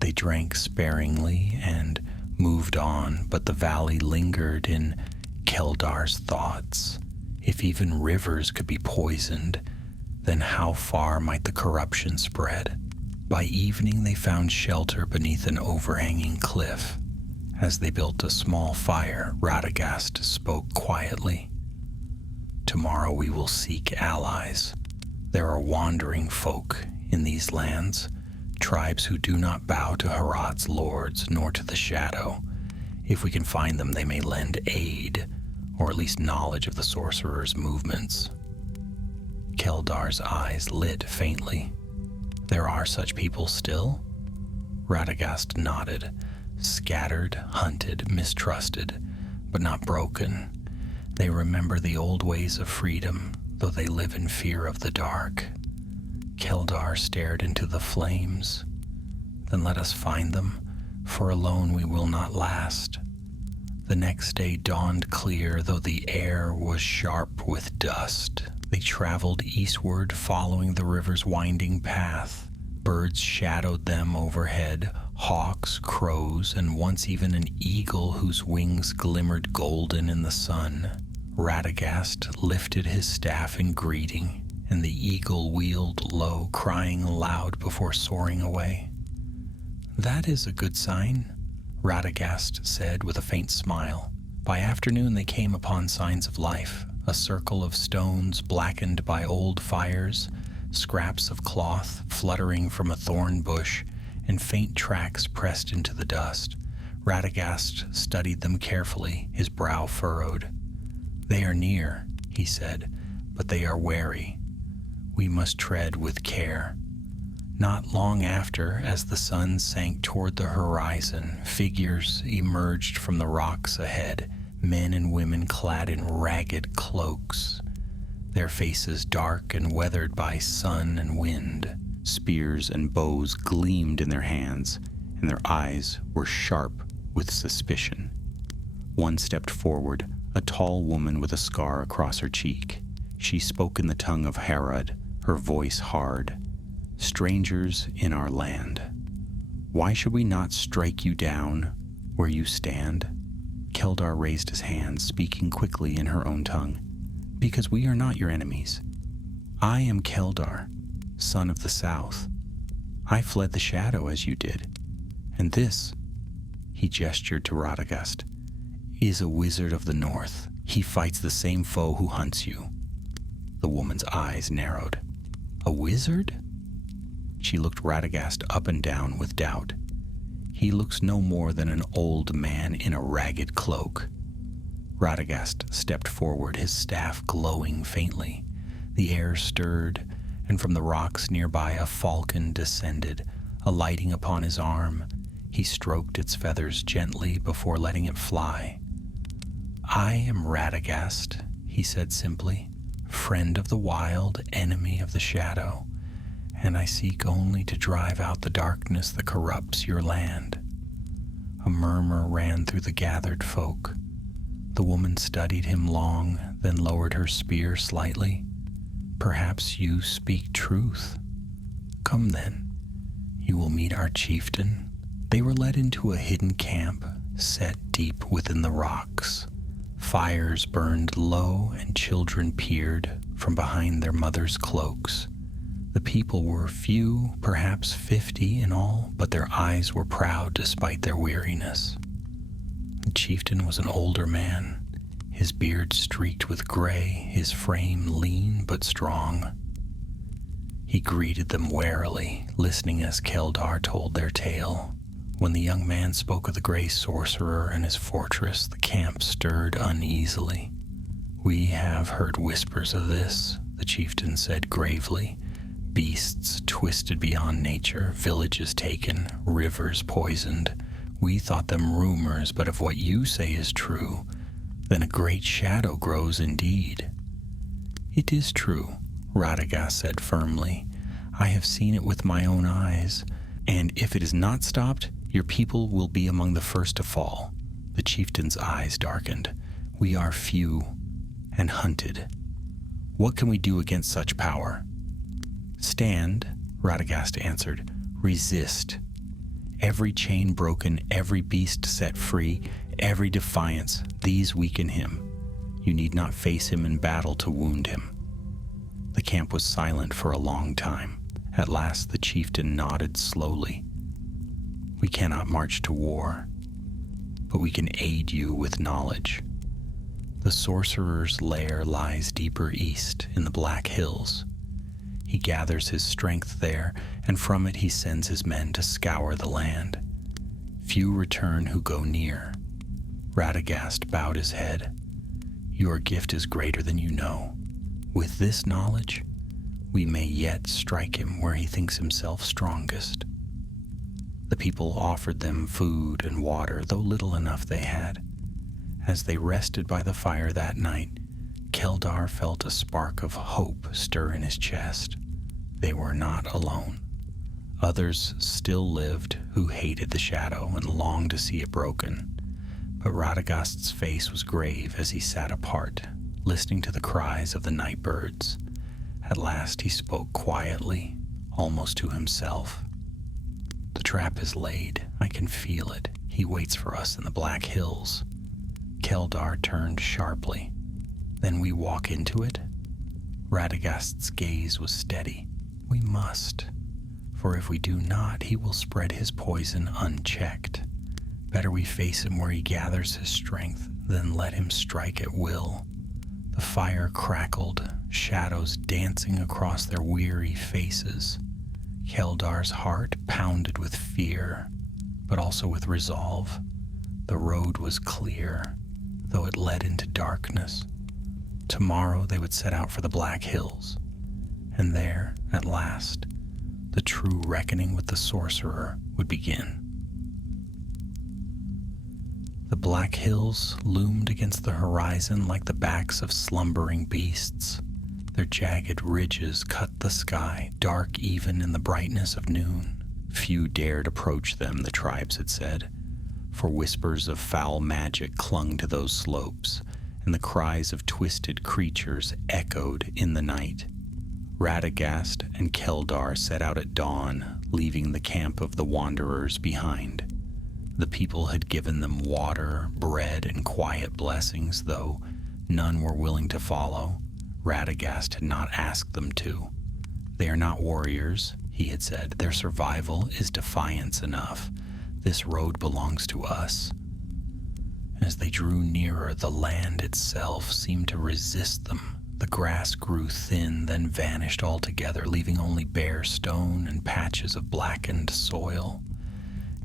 They drank sparingly and moved on, but the valley lingered in Keldar's thoughts. If even rivers could be poisoned, then how far might the corruption spread? By evening they found shelter beneath an overhanging cliff. As they built a small fire, Radagast spoke quietly. "Tomorrow we will seek allies. There are wandering folk in these lands, tribes who do not bow to Herat's lords nor to the shadow. If we can find them, they may lend aid, or at least knowledge of the sorcerer's movements." Keldar's eyes lit faintly. "There are such people still?" Radagast nodded. "Scattered, hunted, mistrusted, but not broken. They remember the old ways of freedom, though they live in fear of the dark." Keldar stared into the flames. Then let us find them, for alone we will not last. The next day dawned clear, though the air was sharp with dust. They traveled eastward, following the river's winding path. Birds shadowed them overhead, hawks, crows, and once even an eagle whose wings glimmered golden in the sun. Radagast lifted his staff in greeting, and the eagle wheeled low, crying aloud before soaring away. "That is a good sign," Radagast said with a faint smile. By afternoon they came upon signs of life, a circle of stones blackened by old fires, scraps of cloth fluttering from a thorn bush, and faint tracks pressed into the dust. Radagast studied them carefully, his brow furrowed. "They are near," he said, "but they are wary. We must tread with care." Not long after, as the sun sank toward the horizon, figures emerged from the rocks ahead, men and women clad in ragged cloaks, their faces dark and weathered by sun and wind. Spears and bows gleamed in their hands, and their eyes were sharp with suspicion. One stepped forward, a tall woman with a scar across her cheek. She spoke in the tongue of Harad, her voice hard. "Strangers in our land, why should we not strike you down where you stand?" Keldar raised his hand, speaking quickly in her own tongue. "Because we are not your enemies. I am Keldar, son of the South. I fled the shadow as you did. And this," he gestured to Radagast, "is a wizard of the North. He fights the same foe who hunts you." The woman's eyes narrowed. "A wizard?" She looked Radagast up and down with doubt. "He looks no more than an old man in a ragged cloak." Radagast stepped forward, his staff glowing faintly. The air stirred, and from the rocks nearby a falcon descended, alighting upon his arm. He stroked its feathers gently before letting it fly. "I am Radagast," he said simply, "friend of the wild, enemy of the shadow, and I seek only to drive out the darkness that corrupts your land." A murmur ran through the gathered folk. The woman studied him long, then lowered her spear slightly. "Perhaps you speak truth. Come then, you will meet our chieftain." They were led into a hidden camp, set deep within the rocks. Fires burned low, and children peered from behind their mothers' cloaks. The people were few, perhaps 50 in all, but their eyes were proud despite their weariness. The chieftain was an older man, his beard streaked with gray, his frame lean but strong. He greeted them warily, listening as Keldar told their tale. When the young man spoke of the gray sorcerer and his fortress, the camp stirred uneasily. "We have heard whispers of this," the chieftain said gravely. "Beasts twisted beyond nature, villages taken, rivers poisoned. We thought them rumors, but if what you say is true, then a great shadow grows indeed." "It is true," Radagast said firmly. "I have seen it with my own eyes, and if it is not stopped, your people will be among the first to fall." The chieftain's eyes darkened. "We are few and hunted. What can we do against such power?" "Stand," Radagast answered. "Resist. Every chain broken, every beast set free, every defiance, these weaken him. You need not face him in battle to wound him." The camp was silent for a long time. At last the chieftain nodded slowly. "We cannot march to war, but we can aid you with knowledge. The sorcerer's lair lies deeper east in the Black Hills. He gathers his strength there, and from it he sends his men to scour the land. Few return who go near." Radagast bowed his head. "Your gift is greater than you know. With this knowledge, we may yet strike him where he thinks himself strongest." The people offered them food and water, though little enough they had. As they rested by the fire that night, Keldar felt a spark of hope stir in his chest. They were not alone. Others still lived who hated the shadow and longed to see it broken. But Radagast's face was grave as he sat apart, listening to the cries of the night birds. At last he spoke quietly, almost to himself. "The trap is laid. I can feel it. He waits for us in the Black Hills." Keldar turned sharply. "Then we walk into it?" Radagast's gaze was steady. "We must. For if we do not, he will spread his poison unchecked. Better we face him where he gathers his strength than let him strike at will." The fire crackled, shadows dancing across their weary faces. Keldar's heart pounded with fear, but also with resolve. The road was clear, though it led into darkness. Tomorrow they would set out for the Black Hills, and there, at last, the true reckoning with the sorcerer would begin. The Black Hills loomed against the horizon like the backs of slumbering beasts. Their jagged ridges cut the sky, dark even in the brightness of noon. Few dared approach them, the tribes had said, for whispers of foul magic clung to those slopes, and the cries of twisted creatures echoed in the night. Radagast and Keldar set out at dawn, leaving the camp of the wanderers behind. The people had given them water, bread, and quiet blessings, though none were willing to follow. Radagast had not asked them to. "They are not warriors," he had said. "Their survival is defiance enough. This road belongs to us." As they drew nearer, the land itself seemed to resist them. The grass grew thin, then vanished altogether, leaving only bare stone and patches of blackened soil.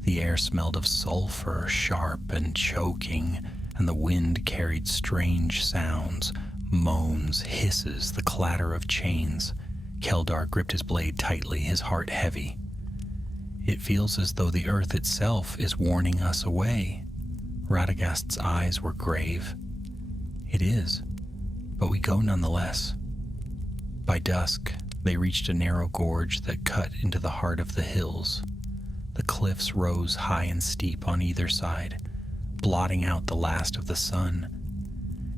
The air smelled of sulfur, sharp and choking, and the wind carried strange sounds, moans, hisses, the clatter of chains. Keldar gripped his blade tightly, his heart heavy. "It feels as though the earth itself is warning us away." Radagast's eyes were grave. "It is, but we go nonetheless." By dusk, they reached a narrow gorge that cut into the heart of the hills. The cliffs rose high and steep on either side, blotting out the last of the sun.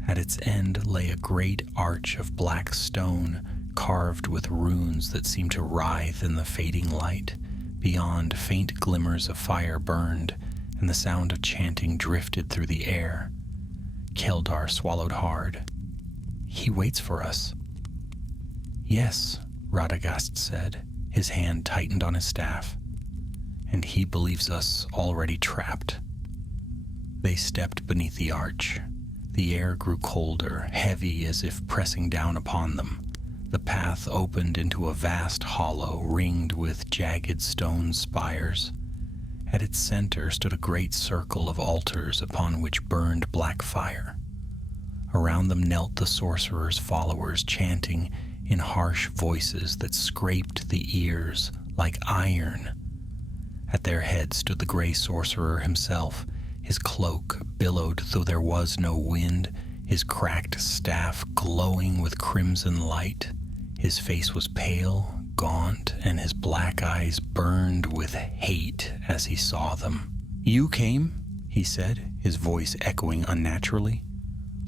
At its end lay a great arch of black stone, carved with runes that seemed to writhe in the fading light. Beyond, faint glimmers of fire burned, and the sound of chanting drifted through the air. Keldar swallowed hard. "He waits for us." "Yes," Radagast said. His hand tightened on his staff. "And he believes us already trapped." They stepped beneath the arch. The air grew colder, heavy as if pressing down upon them. The path opened into a vast hollow ringed with jagged stone spires. At its center stood a great circle of altars upon which burned black fire. Around them knelt the sorcerer's followers, chanting in harsh voices that scraped the ears like iron. At their head stood the gray sorcerer himself. His cloak billowed though there was no wind, his cracked staff glowing with crimson light. His face was pale, gaunt, and his black eyes burned with hate as he saw them. "You came," he said, his voice echoing unnaturally,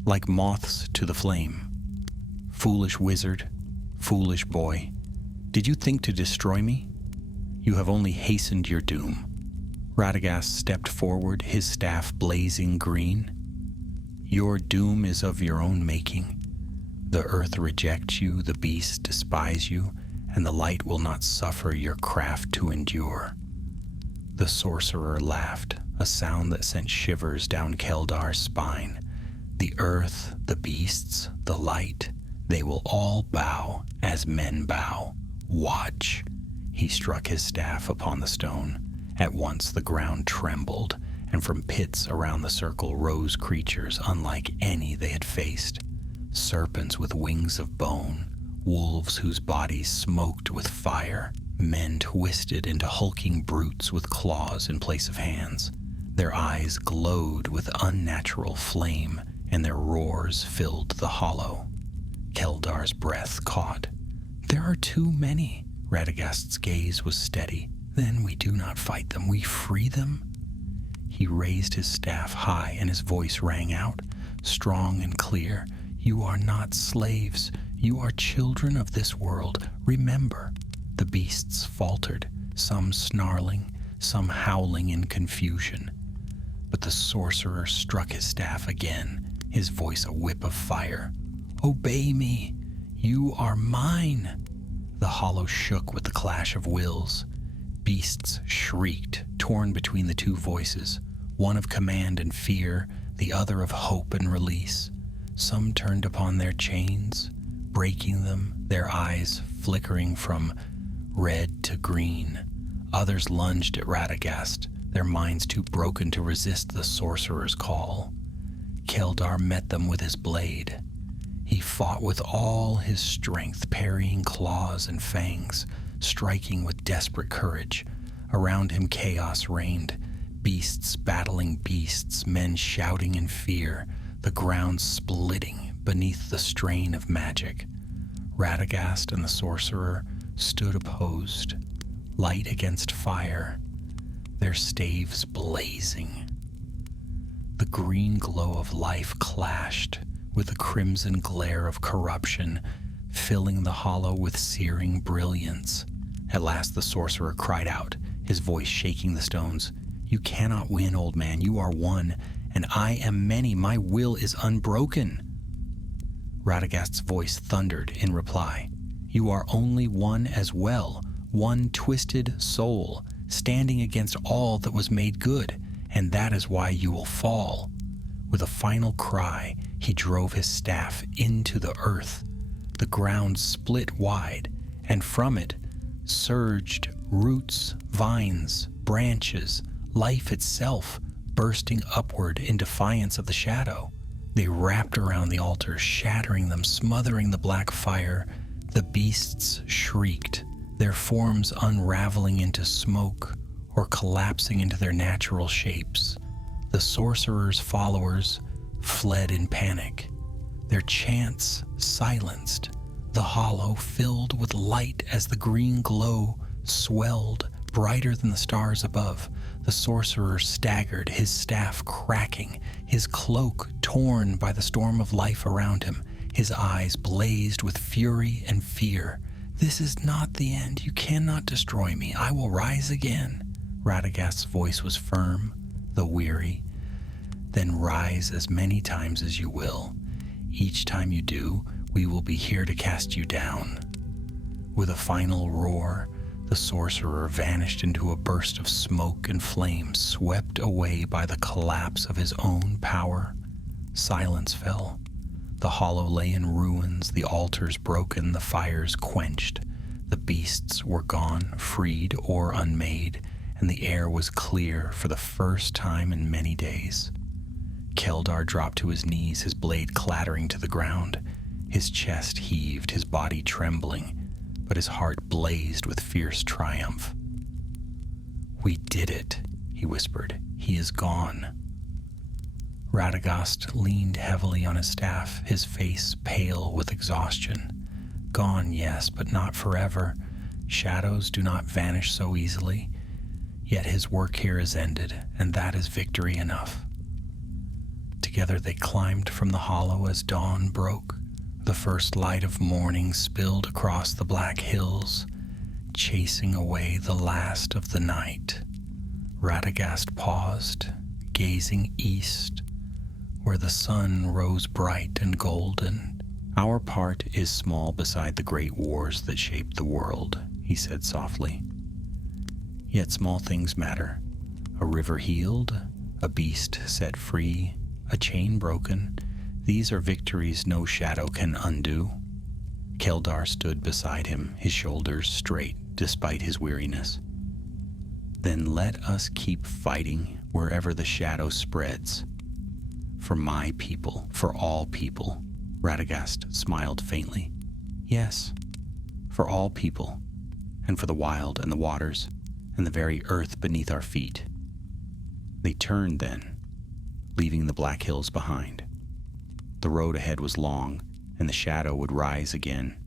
"like moths to the flame. Foolish wizard, foolish boy, did you think to destroy me? You have only hastened your doom." Radagast stepped forward, his staff blazing green. "Your doom is of your own making. The earth rejects you, the beasts despise you, and the light will not suffer your craft to endure." The sorcerer laughed, a sound that sent shivers down Keldar's spine. "The earth, the beasts, the light, they will all bow as men bow. Watch." He struck his staff upon the stone. At once the ground trembled, and from pits around the circle rose creatures unlike any they had faced. Serpents with wings of bone, wolves whose bodies smoked with fire, men twisted into hulking brutes with claws in place of hands. Their eyes glowed with unnatural flame, and their roars filled the hollow. Keldar's breath caught. "There are too many. Radagast's gaze was steady. Then we do not fight them, we free them? He raised his staff high and his voice rang out, strong and clear. You are not slaves. You are children of this world. Remember. The beasts faltered, some snarling, some howling in confusion. But the sorcerer struck his staff again, his voice a whip of fire. Obey me. You are mine. The hollow shook with the clash of wills. Beasts shrieked, torn between the two voices, one of command and fear, the other of hope and release. Some turned upon their chains, breaking them, their eyes flickering from red to green. Others lunged at Radagast, their minds too broken to resist the sorcerer's call. Keldar met them with his blade. He fought with all his strength, parrying claws and fangs, striking with desperate courage. Around him chaos reigned, beasts battling beasts, men shouting in fear, the ground splitting beneath the strain of magic. Radagast and the sorcerer stood opposed, light against fire, their staves blazing. The green glow of life clashed with the crimson glare of corruption, filling the hollow with searing brilliance. At last the sorcerer cried out, his voice shaking the stones. You cannot win, old man. You are one, and I am many. My will is unbroken. Radagast's voice thundered in reply. You are only one as well, one twisted soul, standing against all that was made good, and that is why you will fall. With a final cry, he drove his staff into the earth. The ground split wide, and from it surged roots, vines, branches, life itself, bursting upward in defiance of the shadow. They wrapped around the altars, shattering them, smothering the black fire. The beasts shrieked, their forms unraveling into smoke or collapsing into their natural shapes. The sorcerer's followers fled in panic, their chants silenced, the hollow filled with light as the green glow swelled, brighter than the stars above. The sorcerer staggered, his staff cracking, his cloak torn by the storm of life around him. His eyes blazed with fury and fear. This is not the end. You cannot destroy me. I will rise again. Radagast's voice was firm, though weary. Then rise as many times as you will. Each time you do, we will be here to cast you down. With a final roar, the sorcerer vanished into a burst of smoke and flame, swept away by the collapse of his own power. Silence fell. The hollow lay in ruins, the altars broken, the fires quenched. The beasts were gone, freed or unmade, and the air was clear for the first time in many days. Keldar dropped to his knees, his blade clattering to the ground. His chest heaved, his body trembling, but his heart blazed with fierce triumph. We did it, he whispered. He is gone. Radagast leaned heavily on his staff, his face pale with exhaustion. Gone, yes, but not forever. Shadows do not vanish so easily. Yet his work here is ended, and that is victory enough. Together they climbed from the hollow as dawn broke. The first light of morning spilled across the black hills, chasing away the last of the night. Radagast paused, gazing east, where the sun rose bright and golden. Our part is small beside the great wars that shaped the world, he said softly. Yet small things matter. A river healed, a beast set free, a chain broken. These are victories no shadow can undo. Keldar stood beside him, his shoulders straight despite his weariness. Then let us keep fighting wherever the shadow spreads. For my people, for all people. Radagast smiled faintly. Yes, for all people, and for the wild and the waters, and the very earth beneath our feet. They turned then, leaving the black hills behind. The road ahead was long, and the shadow would rise again,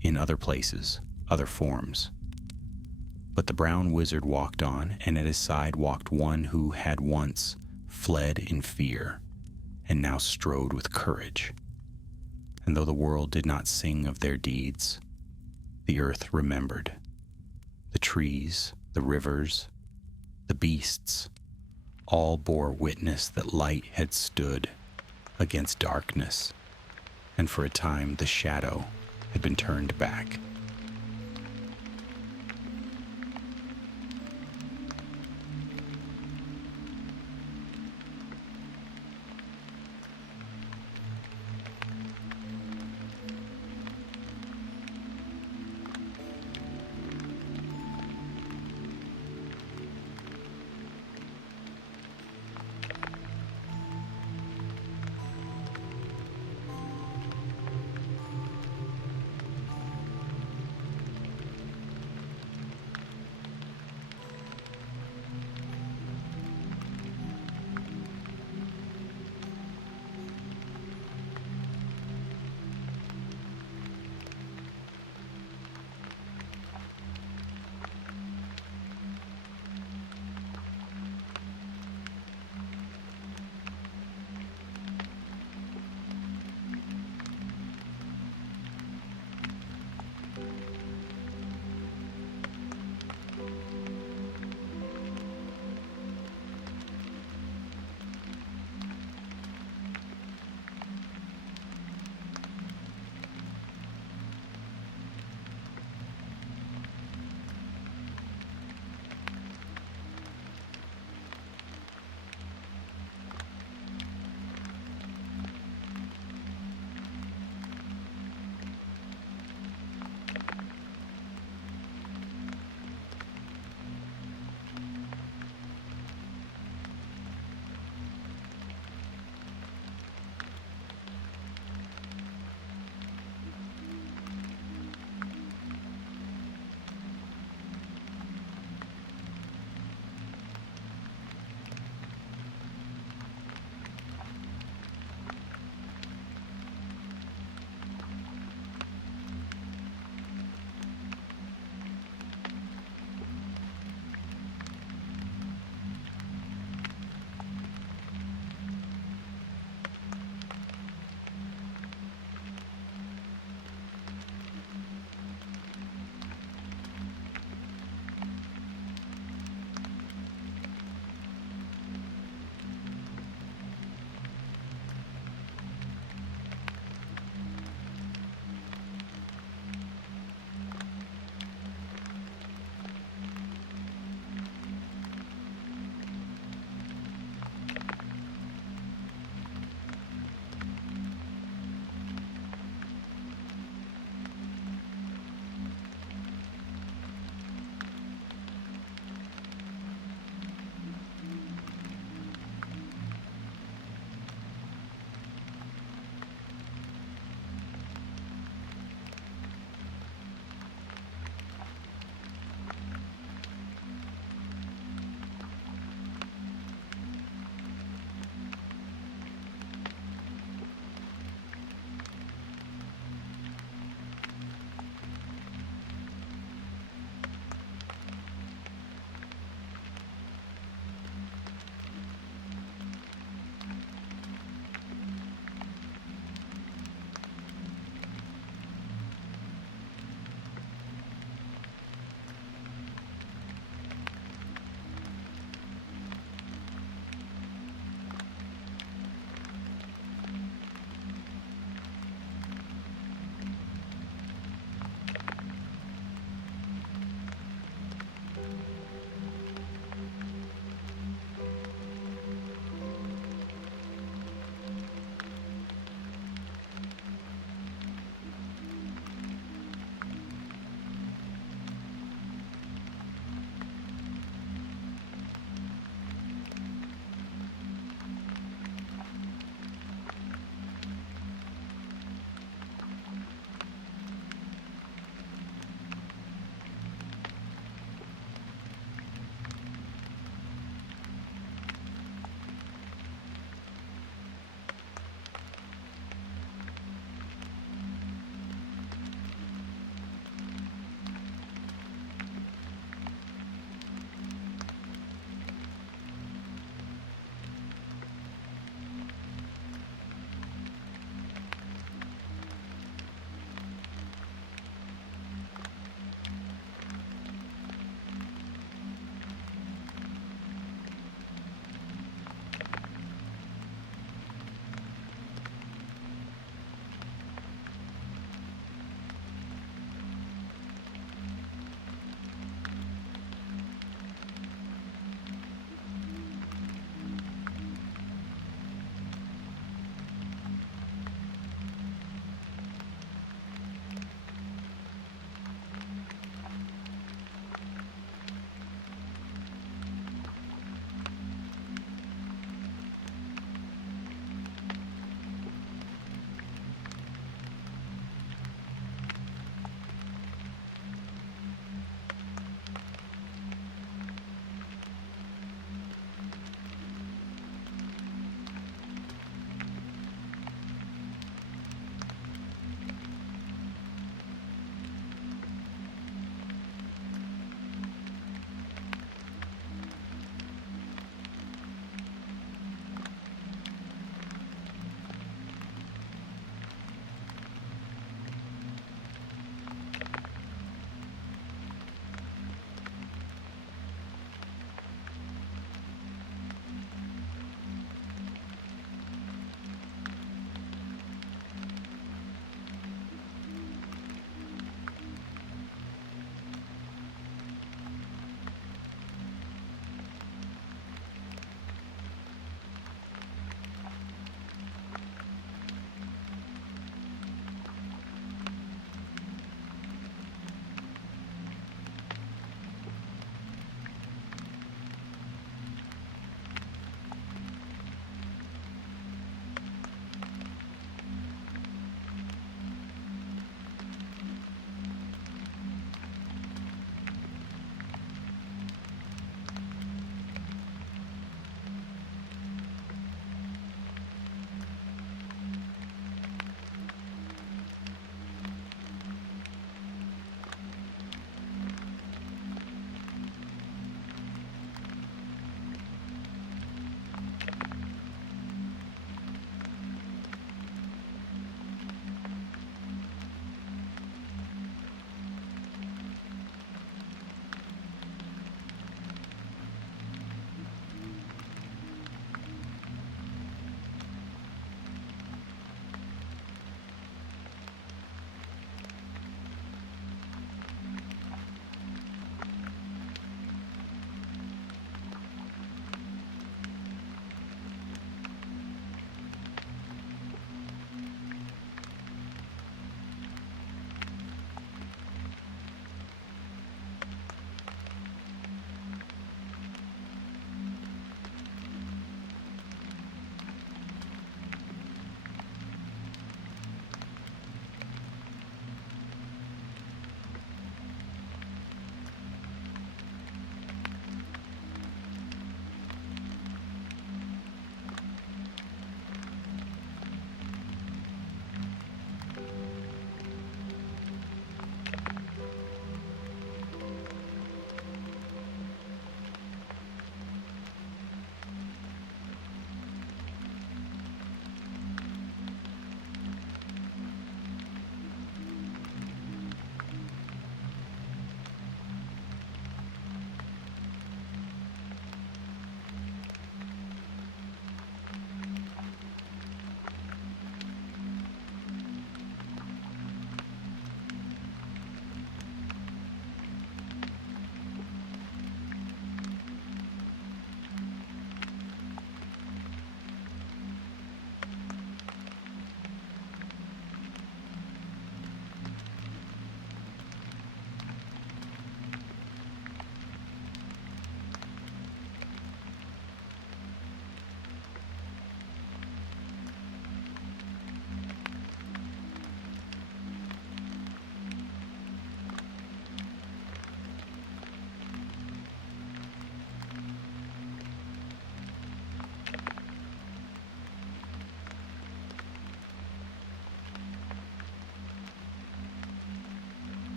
in other places, other forms. But the brown wizard walked on, and at his side walked one who had once fled in fear and now strode with courage. And though the world did not sing of their deeds, the earth remembered. The trees, the rivers, the beasts, all bore witness that light had stood against darkness, and for a time the shadow had been turned back.